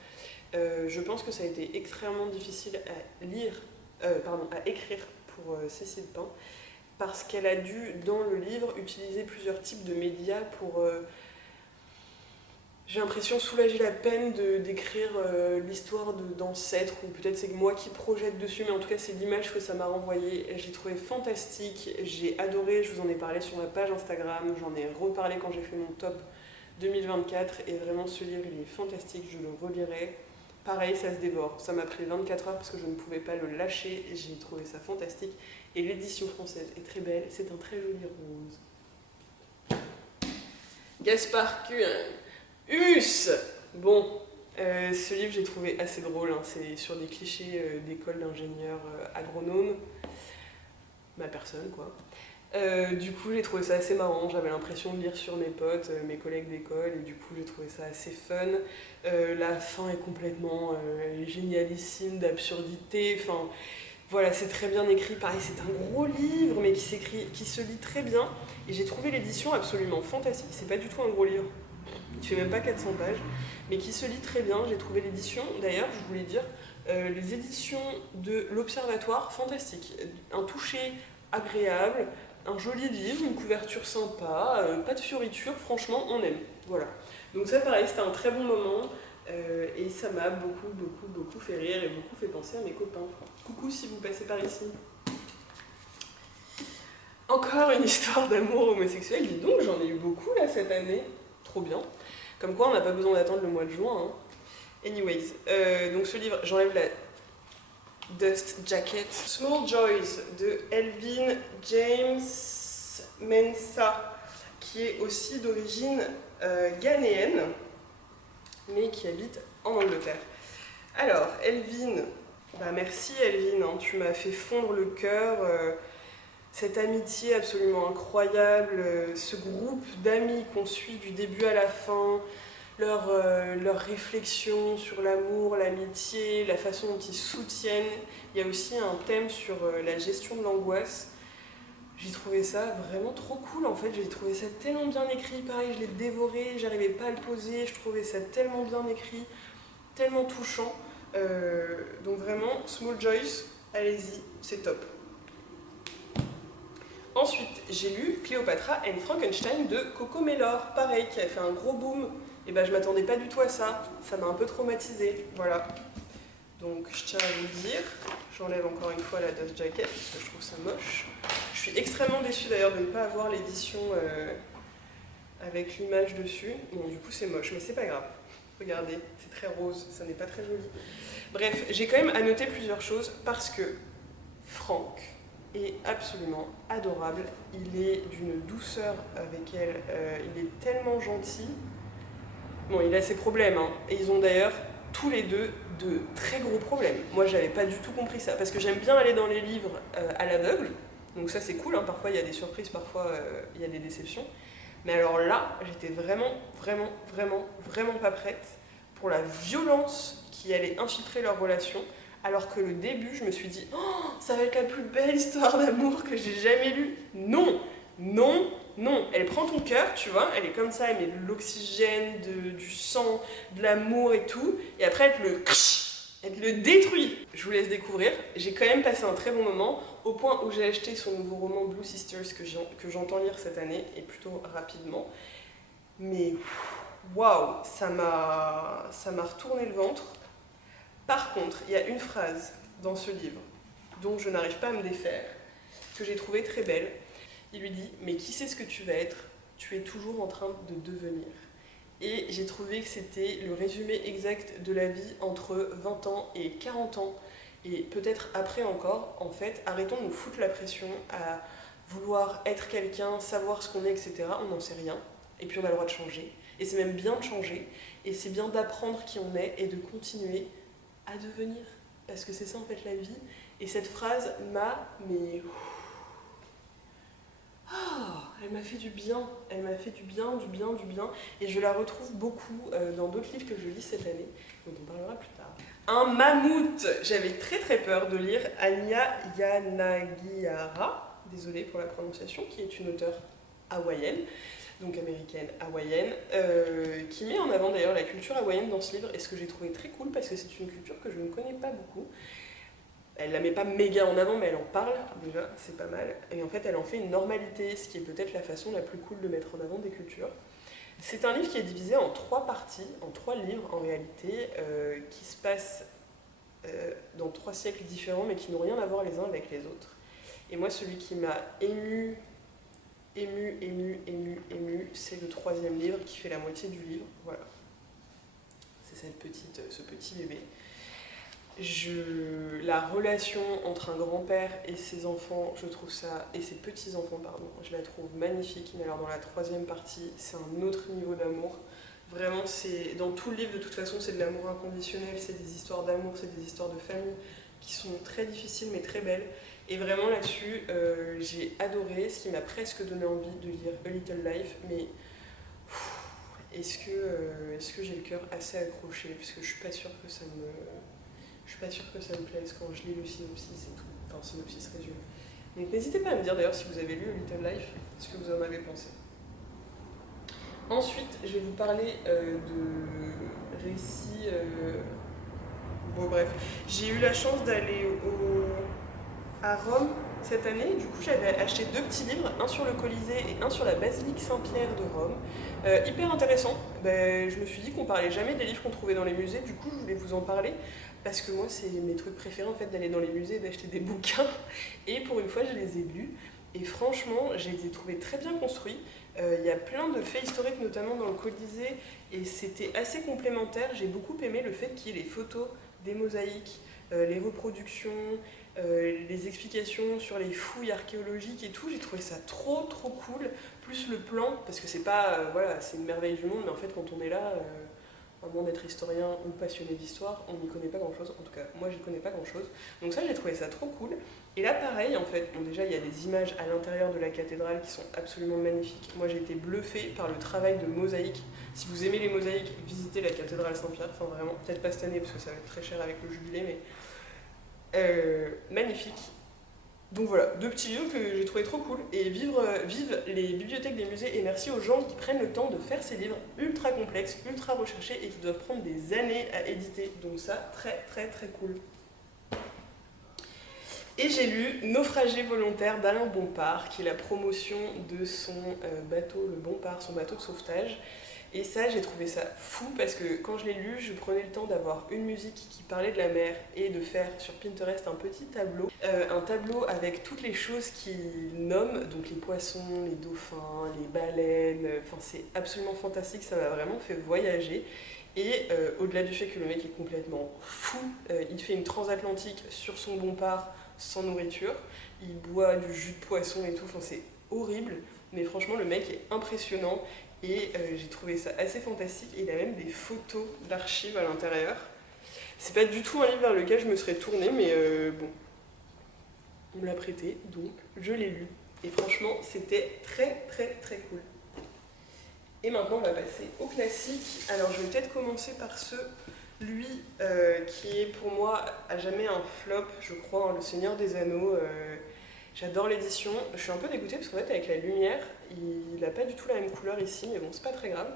Je pense que ça a été extrêmement difficile à écrire pour Cécile Pin, parce qu'elle a dû, dans le livre, utiliser plusieurs types de médias pour, j'ai l'impression, soulager la peine d'écrire l'histoire d'ancêtres, ou peut-être c'est moi qui projette dessus, mais en tout cas c'est l'image que ça m'a renvoyée. J'ai trouvé fantastique, j'ai adoré, je vous en ai parlé sur ma page Instagram, j'en ai reparlé quand j'ai fait mon top 2024, et vraiment ce livre il est fantastique, je le relirai. Pareil, ça se dévore. Ça m'a pris 24 heures parce que je ne pouvais pas le lâcher. J'ai trouvé ça fantastique. Et l'édition française est très belle. C'est un très joli rose. Gaspard Huss. Bon, ce livre, j'ai trouvé assez drôle. Hein. C'est sur des clichés d'école d'ingénieurs agronomes. Ma personne, quoi. Du coup, j'ai trouvé ça assez marrant. J'avais l'impression de lire sur mes potes, mes collègues d'école, et du coup, j'ai trouvé ça assez fun. La fin est complètement génialissime d'absurdité. Enfin, voilà, c'est très bien écrit. Pareil, c'est un gros livre, mais qui se lit très bien. Et j'ai trouvé l'édition absolument fantastique. C'est pas du tout un gros livre. Il fait même pas 400 pages, mais qui se lit très bien. J'ai trouvé l'édition, d'ailleurs, je voulais dire, les éditions de l'Observatoire, fantastique. Un toucher agréable, un joli livre, une couverture sympa, pas de fioritures, franchement, on aime. Voilà. Donc ça, pareil, c'était un très bon moment, et ça m'a beaucoup fait rire et beaucoup fait penser à mes copains. Coucou si vous passez par ici. Encore une histoire d'amour homosexuel, dis donc, j'en ai eu beaucoup là cette année. Trop bien. Comme quoi, on n'a pas besoin d'attendre le mois de juin. Hein. Anyways, donc ce livre, j'enlève Dust Jacket. Small Joys de Elvin James Mensah, qui est aussi d'origine ghanéenne, mais qui habite en Angleterre. Alors, Elvin, bah merci Elvin, hein, tu m'as fait fondre le cœur. Cette amitié absolument incroyable, ce groupe d'amis qu'on suit du début à la fin, leurs réflexions sur l'amour, l'amitié, la façon dont ils soutiennent. Il y a aussi un thème sur la gestion de l'angoisse. J'ai trouvé ça vraiment trop cool en fait, j'ai trouvé ça tellement bien écrit, pareil je l'ai dévoré, j'arrivais pas à le poser, je trouvais ça tellement bien écrit, tellement touchant. Donc vraiment, Small Joys, allez-y, c'est top. Ensuite, j'ai lu Cléopatra and Frankenstein de Coco Mellor, pareil, qui a fait un gros boom. Et ben je m'attendais pas du tout à ça m'a un peu traumatisée, voilà. Donc je tiens à vous le dire, j'enlève encore une fois la Dust Jacket parce que je trouve ça moche. Je suis extrêmement déçue d'ailleurs de ne pas avoir l'édition avec l'image dessus. Bon du coup c'est moche, mais c'est pas grave. Regardez, c'est très rose, ça n'est pas très joli. Bref, j'ai quand même à noter plusieurs choses parce que Franck est absolument adorable. Il est d'une douceur avec elle, il est tellement gentil. Bon, il a ses problèmes, hein. Et ils ont d'ailleurs tous les deux de très gros problèmes. Moi, j'avais pas du tout compris ça, parce que j'aime bien aller dans les livres à l'aveugle, donc ça c'est cool, hein. Parfois il y a des surprises, parfois il y a des déceptions. Mais alors là, j'étais vraiment pas prête pour la violence qui allait infiltrer leur relation, alors que le début, je me suis dit oh, ça va être la plus belle histoire d'amour que j'ai jamais lue. Non, non, non, elle prend ton cœur, tu vois, elle est comme ça, elle met de l'oxygène, du sang, de l'amour et tout, et après elle te le détruit. Je vous laisse découvrir. J'ai quand même passé un très bon moment, au point où j'ai acheté son nouveau roman Blue Sisters que j'entends lire cette année, et plutôt rapidement. Mais waouh, ça m'a retourné le ventre. Par contre, il y a une phrase dans ce livre dont je n'arrive pas à me défaire, que j'ai trouvée très belle. Il lui dit « Mais qui sait ce que tu vas être? Tu es toujours en train de devenir. » Et j'ai trouvé que c'était le résumé exact de la vie entre 20 ans et 40 ans. Et peut-être après encore, en fait, arrêtons de nous foutre la pression à vouloir être quelqu'un, savoir ce qu'on est, etc. On n'en sait rien. Et puis on a le droit de changer. Et c'est même bien de changer. Et c'est bien d'apprendre qui on est et de continuer à devenir. Parce que c'est ça en fait la vie. Et cette phrase m'a... mais... Oh, elle m'a fait du bien, elle m'a fait du bien, et je la retrouve beaucoup dans d'autres livres que je lis cette année, dont on parlera plus tard. Un mammouth. J'avais très peur de lire Anya Yanagihara, désolée pour la prononciation, qui est une auteure hawaïenne, donc américaine hawaïenne, qui met en avant d'ailleurs la culture hawaïenne dans ce livre, et ce que j'ai trouvé très cool parce que c'est une culture que je ne connais pas beaucoup. Elle la met pas méga en avant, mais elle en parle déjà, c'est pas mal. Et en fait, elle en fait une normalité, ce qui est peut-être la façon la plus cool de mettre en avant des cultures. C'est un livre qui est divisé en 3 parties, en 3 livres en réalité, qui se passent dans 3 siècles différents, mais qui n'ont rien à voir les uns avec les autres. Et moi, celui qui m'a ému, c'est le 3e livre, qui fait la moitié du livre, voilà. C'est ce petit bébé. La relation entre un grand-père et ses enfants, je trouve ça, et ses petits-enfants, pardon, je la trouve magnifique. Mais alors dans la 3e partie, c'est un autre niveau d'amour. Vraiment, c'est dans tout le livre, de toute façon, c'est de l'amour inconditionnel, c'est des histoires d'amour, c'est des histoires de famille qui sont très difficiles mais très belles. Et vraiment là-dessus, j'ai adoré, ce qui m'a presque donné envie de lire A Little Life, mais est-ce que j'ai le cœur assez accroché? Parce que je suis pas sûre que ça me... Je suis pas sûre que ça me plaise quand je lis le synopsis et tout, enfin synopsis résumé. Donc n'hésitez pas à me dire d'ailleurs si vous avez lu A Little Life, ce que vous en avez pensé. Ensuite, je vais vous parler de récits... Bon bref, j'ai eu la chance d'aller à Rome cette année. Du coup, j'avais acheté 2 petits livres, un sur le Colisée et un sur la basilique Saint-Pierre de Rome. Hyper intéressant. Je me suis dit qu'on parlait jamais des livres qu'on trouvait dans les musées, du coup je voulais vous en parler. Parce que moi, c'est mes trucs préférés en fait, d'aller dans les musées et d'acheter des bouquins. Et pour une fois, je les ai lus. Et franchement, je les ai trouvés très bien construits. Il y a plein de faits historiques, notamment dans le Colisée. Et c'était assez complémentaire. J'ai beaucoup aimé le fait qu'il y ait les photos des mosaïques, les reproductions, les explications sur les fouilles archéologiques et tout, j'ai trouvé ça trop trop cool, plus le plan, parce que c'est pas, voilà, c'est une merveille du monde, mais en fait quand on est là, à moins d'être historien ou passionné d'histoire, on n'y connaît pas grand chose, en tout cas moi j'y connais pas grand chose, donc ça j'ai trouvé ça trop cool. Et là pareil en fait, bon, déjà il y a des images à l'intérieur de la cathédrale qui sont absolument magnifiques, moi j'ai été bluffée par le travail de mosaïque. Si vous aimez les mosaïques, visitez la cathédrale Saint-Pierre, enfin vraiment, peut-être pas cette année parce que ça va être très cher avec le jubilé, mais magnifique. Donc voilà, deux petits lieux que j'ai trouvé trop cool. Et vive les bibliothèques des musées et merci aux gens qui prennent le temps de faire ces livres ultra complexes, ultra recherchés et qui doivent prendre des années à éditer. Donc ça, très très très cool. Et j'ai lu Naufragé volontaire d'Alain Bompard, qui est la promotion de son bateau, le Bompard, son bateau de sauvetage. Et ça, j'ai trouvé ça fou parce que quand je l'ai lu, je prenais le temps d'avoir une musique qui parlait de la mer et de faire sur Pinterest un petit tableau. Un tableau avec toutes les choses qu'il nomme, donc les poissons, les dauphins, les baleines. Enfin, c'est absolument fantastique, ça m'a vraiment fait voyager. Et au-delà du fait que le mec est complètement fou, il fait une transatlantique sur son Bompard sans nourriture. Il boit du jus de poisson et tout, enfin, c'est horrible. Mais franchement, le mec est impressionnant. Et j'ai trouvé ça assez fantastique. Et il a même des photos d'archives à l'intérieur. C'est pas du tout un livre vers lequel je me serais tournée, mais bon, on me l'a prêté, donc je l'ai lu. Et franchement, c'était très très très cool. Et maintenant, on va passer au classique. Alors, je vais peut-être commencer par lui, qui est pour moi à jamais un flop, je crois, hein, Le Seigneur des Anneaux. J'adore l'édition. Je suis un peu dégoûtée parce qu'en fait, avec la lumière, il n'a pas du tout la même couleur ici, mais bon, c'est pas très grave.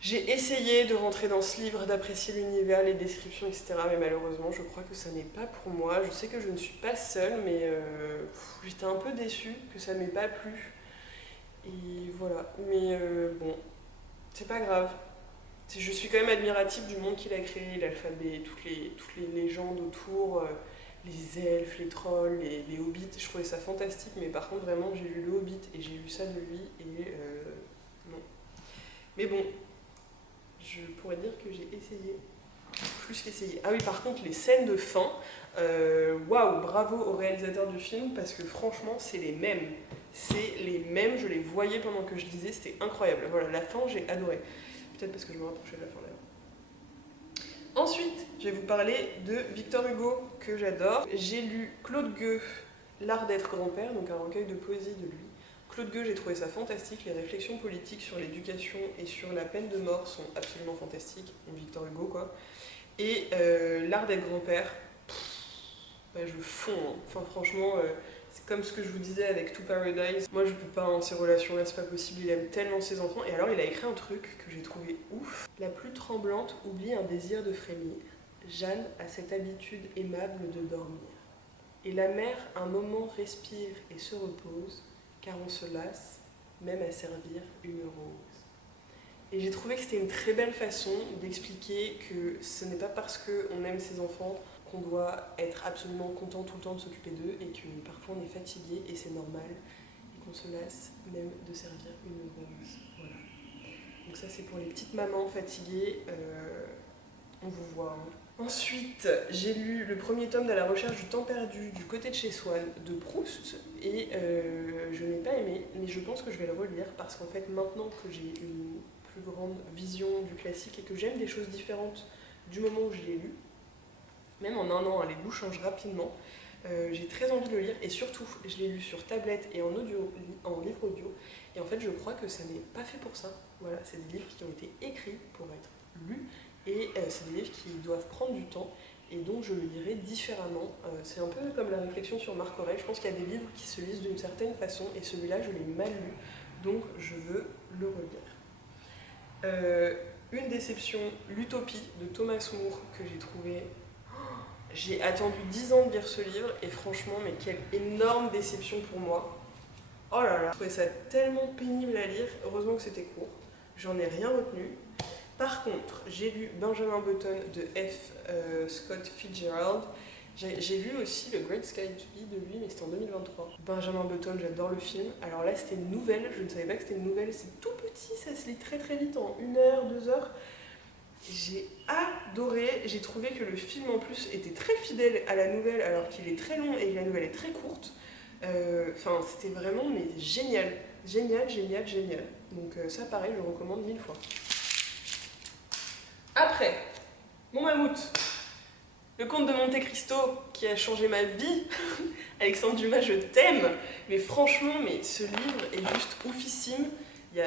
J'ai essayé de rentrer dans ce livre, d'apprécier l'univers, les descriptions, etc. Mais malheureusement, je crois que ça n'est pas pour moi. Je sais que je ne suis pas seule, mais j'étais un peu déçue que ça m'ait pas plu. Et voilà. Mais bon, c'est pas grave. Je suis quand même admirative du monde qu'il a créé, l'alphabet, toutes les légendes autour. Les elfes, les trolls, les hobbits, je trouvais ça fantastique, mais par contre vraiment j'ai lu le Hobbit et j'ai lu ça de lui et non. Mais bon, je pourrais dire que j'ai essayé, plus qu'essayé. Ah oui, par contre les scènes de fin, waouh, bravo au réalisateur du film parce que franchement c'est les mêmes. C'est les mêmes, je les voyais pendant que je lisais, c'était incroyable. Voilà, la fin j'ai adoré. Peut-être parce que je me rapprochais de la fin d'ailleurs. Ensuite, je vais vous parler de Victor Hugo, que j'adore. J'ai lu Claude Gueux, L'art d'être grand-père, donc un recueil de poésie de lui. Claude Gueux, j'ai trouvé ça fantastique. Les réflexions politiques sur l'éducation et sur la peine de mort sont absolument fantastiques. Donc Victor Hugo, quoi. Et L'art d'être grand-père, bah, je fonds. Hein. Enfin, franchement, c'est comme ce que je vous disais avec To Paradise. Moi, je peux pas, en ces relations-là, c'est pas possible. Il aime tellement ses enfants. Et alors, il a écrit un truc que j'ai trouvé ouf. La plus tremblante oublie un désir de frémir. Jeanne a cette habitude aimable de dormir. Et la mère, un moment, respire et se repose, car on se lasse, même à servir une rose. Et j'ai trouvé que c'était une très belle façon d'expliquer que ce n'est pas parce qu'on aime ses enfants qu'on doit être absolument content tout le temps de s'occuper d'eux et que parfois on est fatigué et c'est normal et qu'on se lasse même de servir une rose. Voilà. Donc ça c'est pour les petites mamans fatiguées, on vous voit. Hein. Ensuite, j'ai lu le premier tome de La recherche du temps perdu du côté de chez Swann de Proust et je n'ai pas aimé, mais je pense que je vais le relire parce qu'en fait maintenant que j'ai une plus grande vision du classique et que j'aime des choses différentes du moment où je l'ai lu, même en un an, hein, les goûts changent rapidement. J'ai très envie de le lire et surtout, je l'ai lu sur tablette et en livre audio. Et en fait, je crois que ça n'est pas fait pour ça. Voilà, c'est des livres qui ont été écrits pour être lus et c'est des livres qui doivent prendre du temps et donc je le lirai différemment. C'est un peu comme la réflexion sur Marc Aurèle. Je pense qu'il y a des livres qui se lisent d'une certaine façon et celui-là, je l'ai mal lu, donc je veux le relire. Une déception, L'Utopie de Thomas More que j'ai trouvé. J'ai attendu 10 ans de lire ce livre et franchement, mais quelle énorme déception pour moi. Oh là là, je trouvais ça tellement pénible à lire. Heureusement que c'était court. J'en ai rien retenu. Par contre, j'ai lu Benjamin Button de F. Scott Fitzgerald. J'ai lu aussi Le Great Gatsby de lui, mais c'était en 2023. Benjamin Button, j'adore le film. Alors là, c'était une nouvelle. Je ne savais pas que c'était une nouvelle. C'est tout petit, ça se lit très très vite, en 1 heure, 2 heures. J'ai adoré, j'ai trouvé que le film en plus était très fidèle à la nouvelle alors qu'il est très long et que la nouvelle est très courte. Enfin, c'était vraiment mais génial, génial, génial, génial. Donc ça pareil, je recommande 1000 fois. Après, mon mammouth, le comte de Monte Cristo qui a changé ma vie. Alexandre Dumas, je t'aime. Mais franchement, mais ce livre est juste oufissime. Il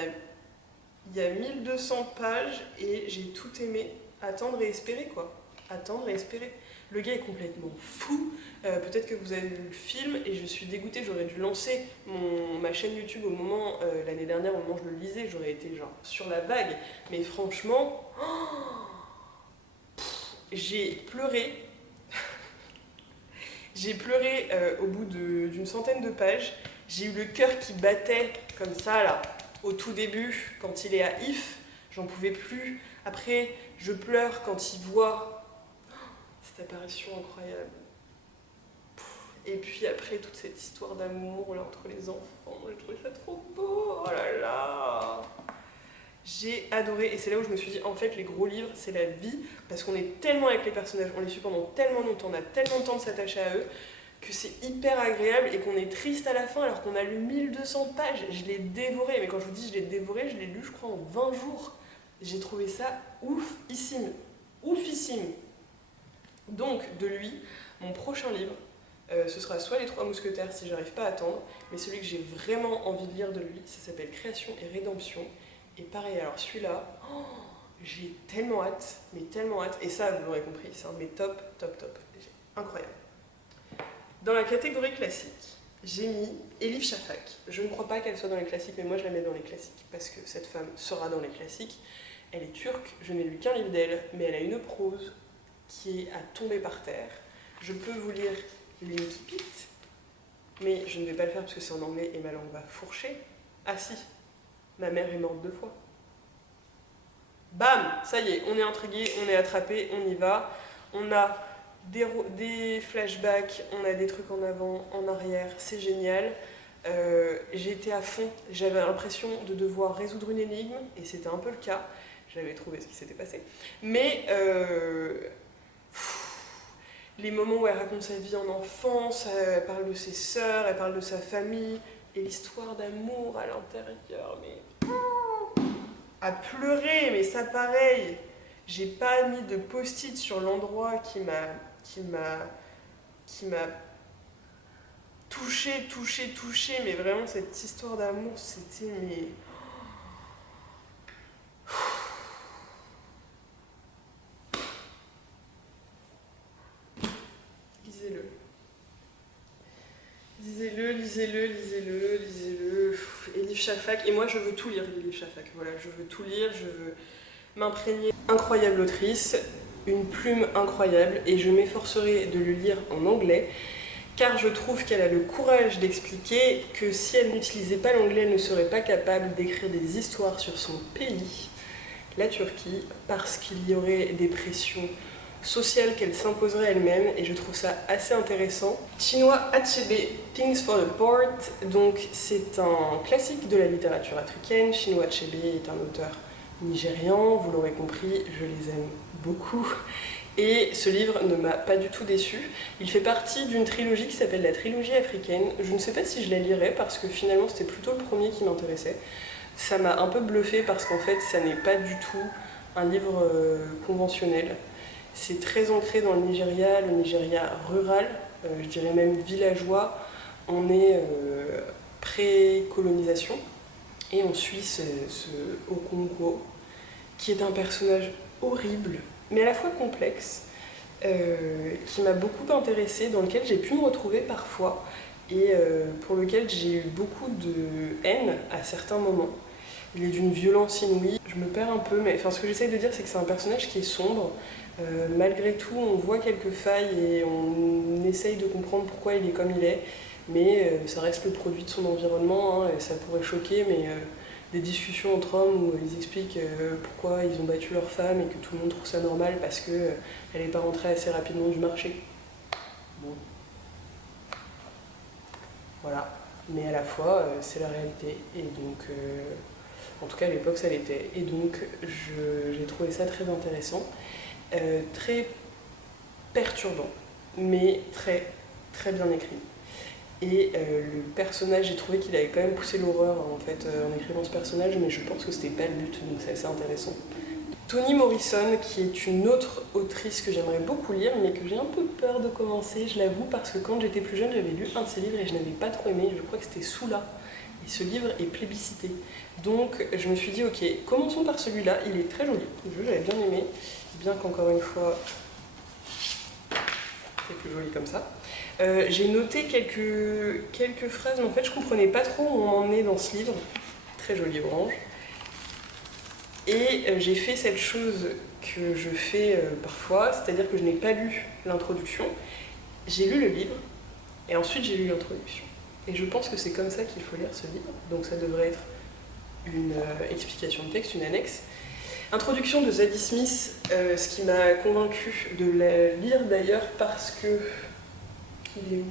y a 1200 pages et j'ai tout aimé. Attendre et espérer, quoi. Attendre et espérer. Le gars est complètement fou. Peut-être que vous avez vu le film et je suis dégoûtée. J'aurais dû lancer ma chaîne YouTube au moment, l'année dernière, au moment où je le lisais. J'aurais été genre sur la vague. Mais franchement, j'ai pleuré. J'ai pleuré au bout d'une centaine de pages. J'ai eu le cœur qui battait comme ça, là, au tout début, quand il est à If. J'en pouvais plus. Après, je pleure quand il voit cette apparition incroyable. Et puis après, toute cette histoire d'amour là, entre les enfants. J'ai trouvé ça trop beau. Oh là là. J'ai adoré, et c'est là où je me suis dit, en fait, les gros livres, c'est la vie, parce qu'on est tellement avec les personnages, on les suit pendant tellement longtemps, on a tellement de temps de s'attacher à eux, que c'est hyper agréable et qu'on est triste à la fin alors qu'on a lu 1200 pages. Je l'ai dévoré, mais quand je vous dis je l'ai dévoré, je l'ai lu, je crois, en 20 jours. J'ai trouvé ça oufissime, oufissime. Donc, de lui, mon prochain livre, ce sera soit Les Trois Mousquetaires si j'arrive pas à attendre, mais celui que j'ai vraiment envie de lire de lui, ça s'appelle Création et Rédemption. Et pareil, alors celui-là, oh, j'ai tellement hâte, mais tellement hâte. Et ça, vous l'aurez compris, c'est un de mes top. Incroyable. Dans la catégorie classique, j'ai mis Elif Shafak. Je ne crois pas qu'elle soit dans les classiques, mais moi je la mets dans les classiques, parce que cette femme sera dans les classiques. Elle est turque, je n'ai lu qu'un livre d'elle, mais elle a une prose qui est à tomber par terre. Je peux vous lire les Nikipit, mais je ne vais pas le faire parce que c'est en anglais et ma langue va fourcher. Ah si, ma mère est morte 2 fois. Bam, ça y est, on est intrigué, on est attrapé, on y va. On a des flashbacks, on a des trucs en avant, en arrière, c'est génial. J'ai été à fond, j'avais l'impression de devoir résoudre une énigme, et c'était un peu le cas. J'avais trouvé ce qui s'était passé. Mais les moments où elle raconte sa vie en enfance, elle parle de ses sœurs, elle parle de sa famille, et l'histoire d'amour à l'intérieur, mais à pleurer, mais ça pareil. J'ai pas mis de post-it sur l'endroit qui m'a touché, mais vraiment cette histoire d'amour, c'était mais lisez-le. Lisez-le. Elif Shafak. Et moi, je veux tout lire d'Elif Shafak. Voilà, je veux tout lire, je veux m'imprégner. Incroyable autrice, une plume incroyable, et je m'efforcerai de le lire en anglais, car je trouve qu'elle a le courage d'expliquer que si elle n'utilisait pas l'anglais, elle ne serait pas capable d'écrire des histoires sur son pays, la Turquie, parce qu'il y aurait des pressions sociale qu'elle s'imposerait elle-même, et je trouve ça assez intéressant. Chinua Achebe, Things for the Port, donc c'est un classique de la littérature africaine. Chinua Achebe est un auteur nigérian, vous l'aurez compris, je les aime beaucoup. Et ce livre ne m'a pas du tout déçu. Il fait partie d'une trilogie qui s'appelle la trilogie africaine. Je ne sais pas si je la lirai parce que finalement c'était plutôt le premier qui m'intéressait. Ça m'a un peu bluffé parce qu'en fait ça n'est pas du tout un livre conventionnel. C'est très ancré dans le Nigeria rural, je dirais même villageois. On est pré-colonisation et on suit ce Okonkwo qui est un personnage horrible mais à la fois complexe, qui m'a beaucoup intéressée, dans lequel j'ai pu me retrouver parfois et pour lequel j'ai eu beaucoup de haine à certains moments. Il est d'une violence inouïe, je me perds un peu, mais enfin, ce que j'essaye de dire c'est que c'est un personnage qui est sombre. Malgré tout, on voit quelques failles et on essaye de comprendre pourquoi il est comme il est, mais ça reste le produit de son environnement, hein, et ça pourrait choquer, mais des discussions entre hommes où ils expliquent pourquoi ils ont battu leur femme et que tout le monde trouve ça normal parce qu'elle n'est pas rentrée assez rapidement du marché. Bon. Voilà. Mais à la fois, c'est la réalité. Et donc, En tout cas à l'époque ça l'était. Et donc j'ai trouvé ça très intéressant, très perturbant, mais très très bien écrit. Et le personnage, j'ai trouvé qu'il avait quand même poussé l'horreur en fait en écrivant ce personnage, mais je pense que c'était pas le but, donc c'est assez intéressant. Toni Morrison, qui est une autre autrice que j'aimerais beaucoup lire, mais que j'ai un peu peur de commencer, je l'avoue, parce que quand j'étais plus jeune, j'avais lu un de ses livres et je n'avais pas trop aimé, je crois que c'était Soula. Et ce livre est plébiscité. Donc je me suis dit, ok, commençons par celui-là, il est très joli, j'avais bien aimé, bien qu'encore une fois, c'est plus joli comme ça. J'ai noté quelques phrases, mais en fait je comprenais pas trop où on en est dans ce livre. Très joli orange. Et j'ai fait cette chose que je fais parfois, c'est-à-dire que je n'ai pas lu l'introduction, j'ai lu le livre, et ensuite j'ai lu l'introduction. Et je pense que c'est comme ça qu'il faut lire ce livre, donc ça devrait être une explication de texte, une annexe. Introduction de Zadie Smith, ce qui m'a convaincue de la lire d'ailleurs parce que... Il est où?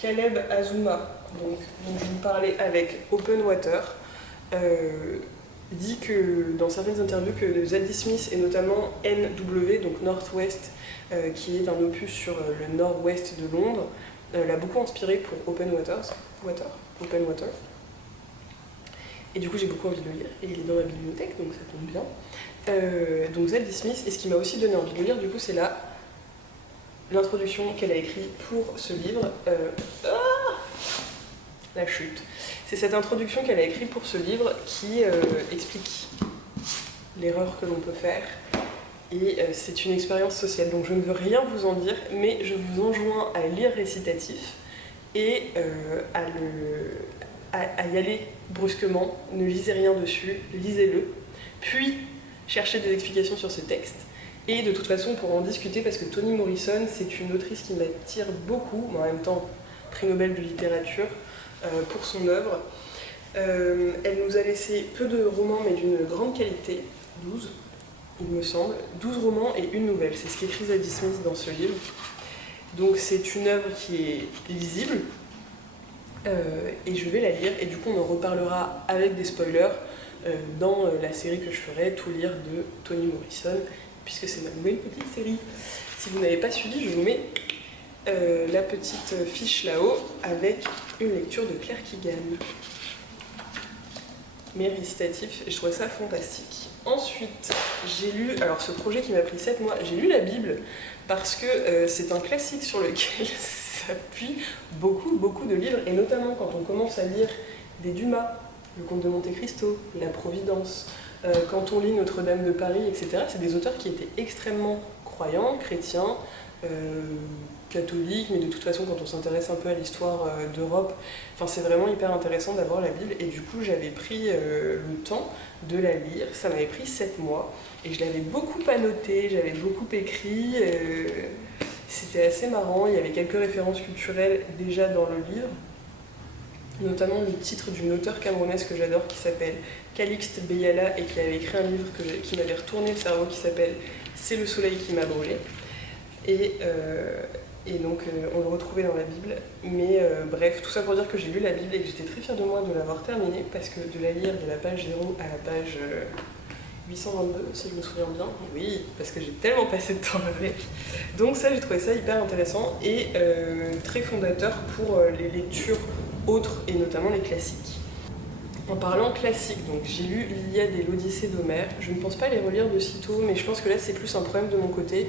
Caleb Azuma, dont je vous parlais avec Open Water, dit que dans certaines interviews que Zadie Smith et notamment NW, donc Northwest, qui est un opus sur le nord-ouest de Londres, l'a beaucoup inspiré pour Open Water. Et du coup j'ai beaucoup envie de le lire, et il est dans ma bibliothèque, donc ça tombe bien. Donc Zadie Smith, et ce qui m'a aussi donné envie de le lire, du coup c'est l'introduction qu'elle a écrite pour ce livre. La chute. C'est cette introduction qu'elle a écrite pour ce livre qui explique l'erreur que l'on peut faire. Et c'est une expérience sociale, donc je ne veux rien vous en dire, mais je vous enjoins à lire Récitatif et à y aller brusquement. Ne lisez rien dessus, lisez-le, puis cherchez des explications sur ce texte. Et de toute façon, pour en discuter, parce que Toni Morrison, c'est une autrice qui m'attire beaucoup, mais en même temps, prix Nobel de littérature, pour son œuvre. Elle nous a laissé peu de romans, mais d'une grande qualité, 12, il me semble, 12 romans et une nouvelle. C'est ce qu'écrit Zadie Smith dans ce livre. Donc c'est une œuvre qui est lisible, et je vais la lire, et du coup on en reparlera avec des spoilers dans la série que je ferai, Tout lire de Toni Morrison, puisque c'est ma nouvelle petite série. Si vous n'avez pas suivi, je vous mets la petite fiche là-haut avec une lecture de Claire Keegan. Mais Récitatif, et je trouvais ça fantastique. Ensuite, j'ai lu, alors ce projet qui m'a pris 7 mois, j'ai lu la Bible parce que c'est un classique sur lequel s'appuient beaucoup de livres, et notamment quand on commence à lire des Dumas, Le Comte de Monte-Cristo, La Providence, quand on lit Notre-Dame de Paris, etc., c'est des auteurs qui étaient extrêmement croyants, chrétiens, catholiques, mais de toute façon quand on s'intéresse un peu à l'histoire d'Europe, enfin, c'est vraiment hyper intéressant d'avoir la Bible, et du coup j'avais pris le temps de la lire, ça m'avait pris 7 mois, et je l'avais beaucoup annotée, j'avais beaucoup écrit, c'était assez marrant, il y avait quelques références culturelles déjà dans le livre, notamment le titre d'une auteure camerounaise que j'adore qui s'appelle Calixte Beyala, et qui avait écrit un livre qui m'avait retourné le cerveau qui s'appelle C'est le soleil qui m'a brûlé. Et donc on le retrouvait dans la Bible. Mais bref, tout ça pour dire que j'ai lu la Bible et que j'étais très fière de moi de l'avoir terminée, parce que de la lire de la page 0 à la page 822, si je me souviens bien, oui, parce que j'ai tellement passé de temps avec. Donc ça, j'ai trouvé ça hyper intéressant et très fondateur pour les lectures autres, et notamment les classiques. En parlant classique, donc j'ai lu l'Iliade et l'Odyssée d'Homère. Je ne pense pas les relire de sitôt, mais je pense que là c'est plus un problème de mon côté.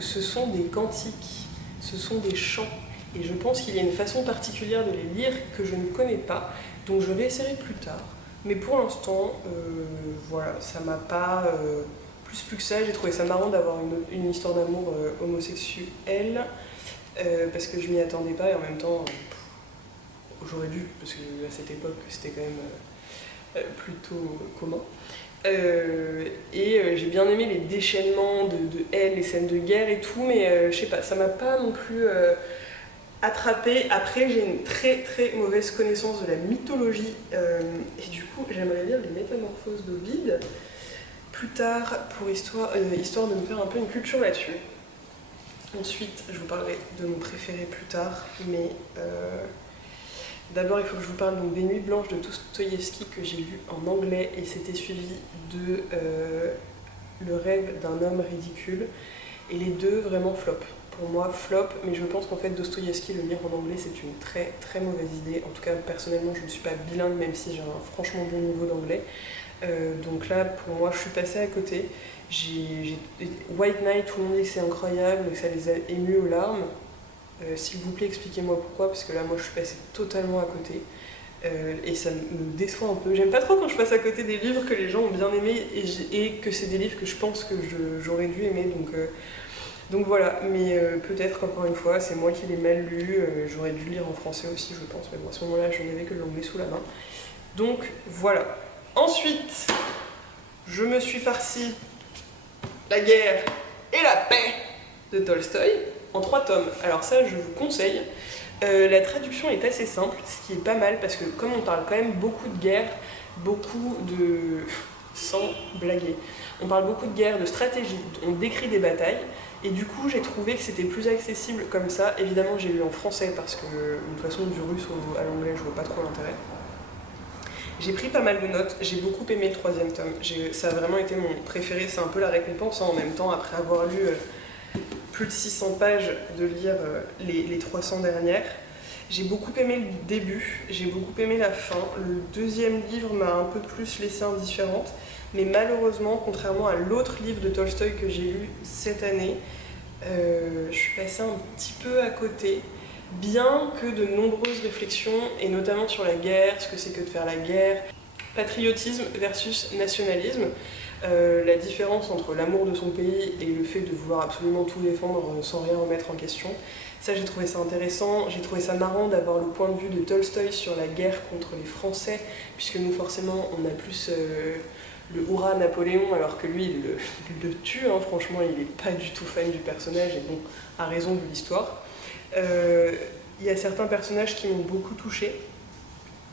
Ce sont des cantiques, ce sont des chants, et je pense qu'il y a une façon particulière de les lire que je ne connais pas, donc je réessayerai plus tard. Mais pour l'instant, voilà, ça m'a pas plus que ça. J'ai trouvé ça marrant d'avoir une histoire d'amour homosexuelle, parce que je m'y attendais pas, et en même temps, j'aurais dû, parce que à cette époque, c'était quand même plutôt commun. Et j'ai bien aimé les déchaînements de haine, les scènes de guerre et tout, mais je sais pas, ça m'a pas non plus attrapée. Après, j'ai une très mauvaise connaissance de la mythologie, et du coup, j'aimerais lire les Métamorphoses d'Ovide plus tard, pour histoire de me faire un peu une culture là-dessus. Ensuite, je vous parlerai de mon préféré plus tard, mais D'abord, il faut que je vous parle donc des Nuits blanches de Dostoïevski que j'ai lu en anglais et c'était suivi de Le rêve d'un homme ridicule. Et les deux vraiment flop. Pour moi, flop, mais je pense qu'en fait Dostoïevski, le lire en anglais, c'est une très très mauvaise idée. En tout cas, personnellement, je ne suis pas bilingue, même si j'ai un franchement bon niveau d'anglais. Donc là, pour moi, je suis passée à côté. White Knight, tout le monde dit que c'est incroyable, que ça les a émus aux larmes. S'il vous plaît, expliquez-moi pourquoi, parce que là, moi, je suis passée totalement à côté. Et ça me déçoit un peu. J'aime pas trop quand je passe à côté des livres que les gens ont bien aimés et que c'est des livres que je pense que j'aurais dû aimer. Donc voilà, mais peut-être qu'encore une fois, c'est moi qui l'ai mal lu. J'aurais dû le lire en français aussi, je pense, mais bon, à ce moment-là, je n'avais que l'anglais sous la main. Donc voilà. Ensuite, je me suis farci La guerre et la paix de Tolstoï en 3 tomes. Alors ça, je vous conseille. La traduction est assez simple, ce qui est pas mal parce que comme on parle quand même beaucoup de guerre, beaucoup de... sans blaguer, on parle beaucoup de guerre, de stratégie, on décrit des batailles et du coup j'ai trouvé que c'était plus accessible comme ça. Évidemment j'ai lu en français parce que de toute façon du russe à l'anglais je vois pas trop l'intérêt. J'ai pris pas mal de notes, j'ai beaucoup aimé le 3e tome, ça a vraiment été mon préféré, c'est un peu la récompense en même temps après avoir lu plus de 600 pages de lire les 300 dernières. J'ai beaucoup aimé le début, j'ai beaucoup aimé la fin. Le 2e livre m'a un peu plus laissée indifférente, mais malheureusement, contrairement à l'autre livre de Tolstoï que j'ai lu cette année, je suis passée un petit peu à côté, bien que de nombreuses réflexions, et notamment sur la guerre, ce que c'est que de faire la guerre, patriotisme versus nationalisme, la différence entre l'amour de son pays et le fait de vouloir absolument tout défendre sans rien remettre en question. Ça, j'ai trouvé ça intéressant. J'ai trouvé ça marrant d'avoir le point de vue de Tolstoï sur la guerre contre les Français, puisque nous, forcément, on a plus le hurrah Napoléon, alors que lui, il le tue. Hein. Franchement, il n'est pas du tout fan du personnage, et bon, a raison vu l'histoire. Il y a certains personnages qui m'ont beaucoup touchée.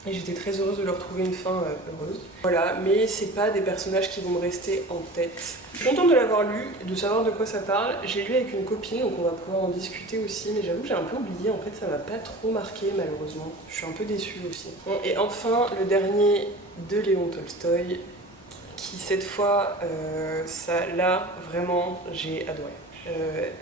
Et j'étais très heureuse de leur trouver une fin heureuse. Voilà, mais c'est pas des personnages qui vont me rester en tête. Je suis contente de l'avoir lu, de savoir de quoi ça parle. J'ai lu avec une copine, donc on va pouvoir en discuter aussi, mais j'avoue que j'ai un peu oublié, en fait ça m'a pas trop marqué malheureusement. Je suis un peu déçue aussi. Bon, et enfin, le dernier de Léon Tolstoï, qui cette fois, là, vraiment, j'ai adoré.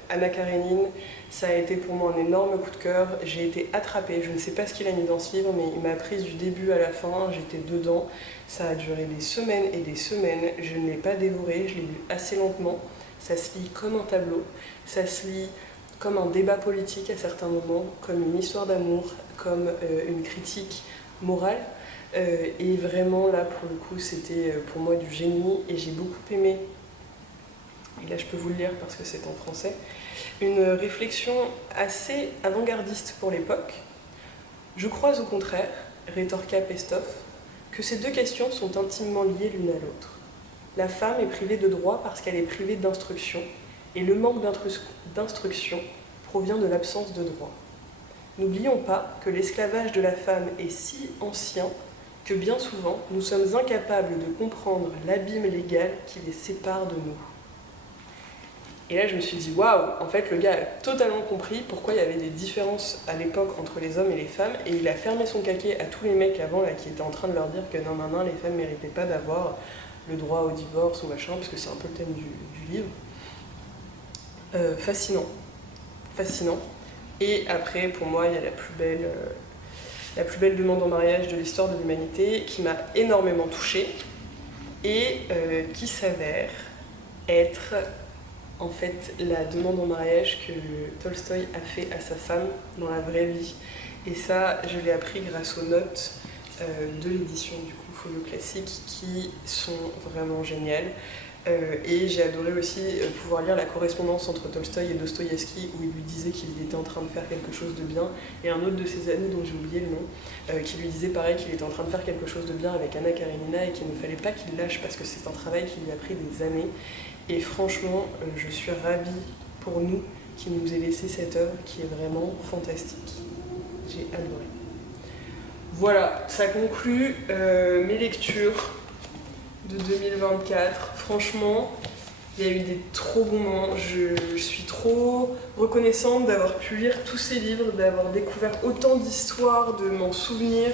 Anna Karénine, ça a été pour moi un énorme coup de cœur. J'ai été attrapée, je ne sais pas ce qu'il a mis dans ce livre, mais il m'a prise du début à la fin, j'étais dedans. Ça a duré des semaines et des semaines, je ne l'ai pas dévoré, je l'ai lu assez lentement. Ça se lit comme un tableau, ça se lit comme un débat politique à certains moments, comme une histoire d'amour, comme une critique morale. Et vraiment là pour le coup c'était pour moi du génie et j'ai beaucoup aimé. Et là je peux vous le lire parce que c'est en français, une réflexion assez avant-gardiste pour l'époque. Je crois au contraire, rétorqua Pestov, que ces deux questions sont intimement liées l'une à l'autre. La femme est privée de droit parce qu'elle est privée d'instruction, et le manque d'instruction provient de l'absence de droit. N'oublions pas que l'esclavage de la femme est si ancien que bien souvent nous sommes incapables de comprendre l'abîme légal qui les sépare de nous. Et là, je me suis dit, waouh, en fait, le gars a totalement compris pourquoi il y avait des différences à l'époque entre les hommes et les femmes, et il a fermé son caquet à tous les mecs avant là, qui étaient en train de leur dire que non, les femmes ne méritaient pas d'avoir le droit au divorce ou machin, parce que c'est un peu le thème du livre. Fascinant. Fascinant. Et après, pour moi, il y a la plus belle demande en mariage de l'histoire de l'humanité, qui m'a énormément touchée, et qui s'avère être en fait la demande en mariage que Tolstoï a fait à sa femme dans la vraie vie. Et ça, je l'ai appris grâce aux notes de l'édition du coup Folio Classique qui sont vraiment géniales. Et j'ai adoré aussi pouvoir lire la correspondance entre Tolstoï et Dostoïevski où il lui disait qu'il était en train de faire quelque chose de bien, et un autre de ses amis dont j'ai oublié le nom qui lui disait pareil qu'il était en train de faire quelque chose de bien avec Anna Karénina et qu'il ne fallait pas qu'il lâche parce que c'est un travail qui lui a pris des années. Et franchement, je suis ravie pour nous qui nous ait laissé cette œuvre qui est vraiment fantastique. J'ai adoré. Voilà, ça conclut mes lectures de 2024. Franchement, Il y a eu des trop bons moments. Je suis trop reconnaissante d'avoir pu lire tous ces livres, d'avoir découvert autant d'histoires, de m'en souvenir,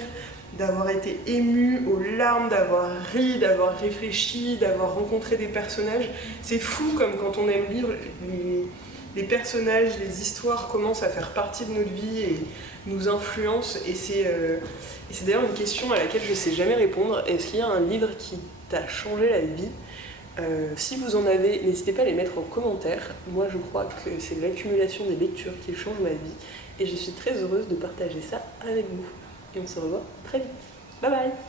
d'avoir été émue aux larmes, d'avoir ri, d'avoir réfléchi, d'avoir rencontré des personnages. C'est fou comme quand on aime lire, les personnages, les histoires commencent à faire partie de notre vie et nous influencent. Et c'est d'ailleurs une question à laquelle je ne sais jamais répondre. Est-ce qu'il y a un livre qui t'a changé la vie ? Si vous en avez, n'hésitez pas à les mettre en commentaire. Moi, je crois que c'est l'accumulation des lectures qui change ma vie. Et je suis très heureuse de partager ça avec vous. Et on se revoit très vite. Bye bye!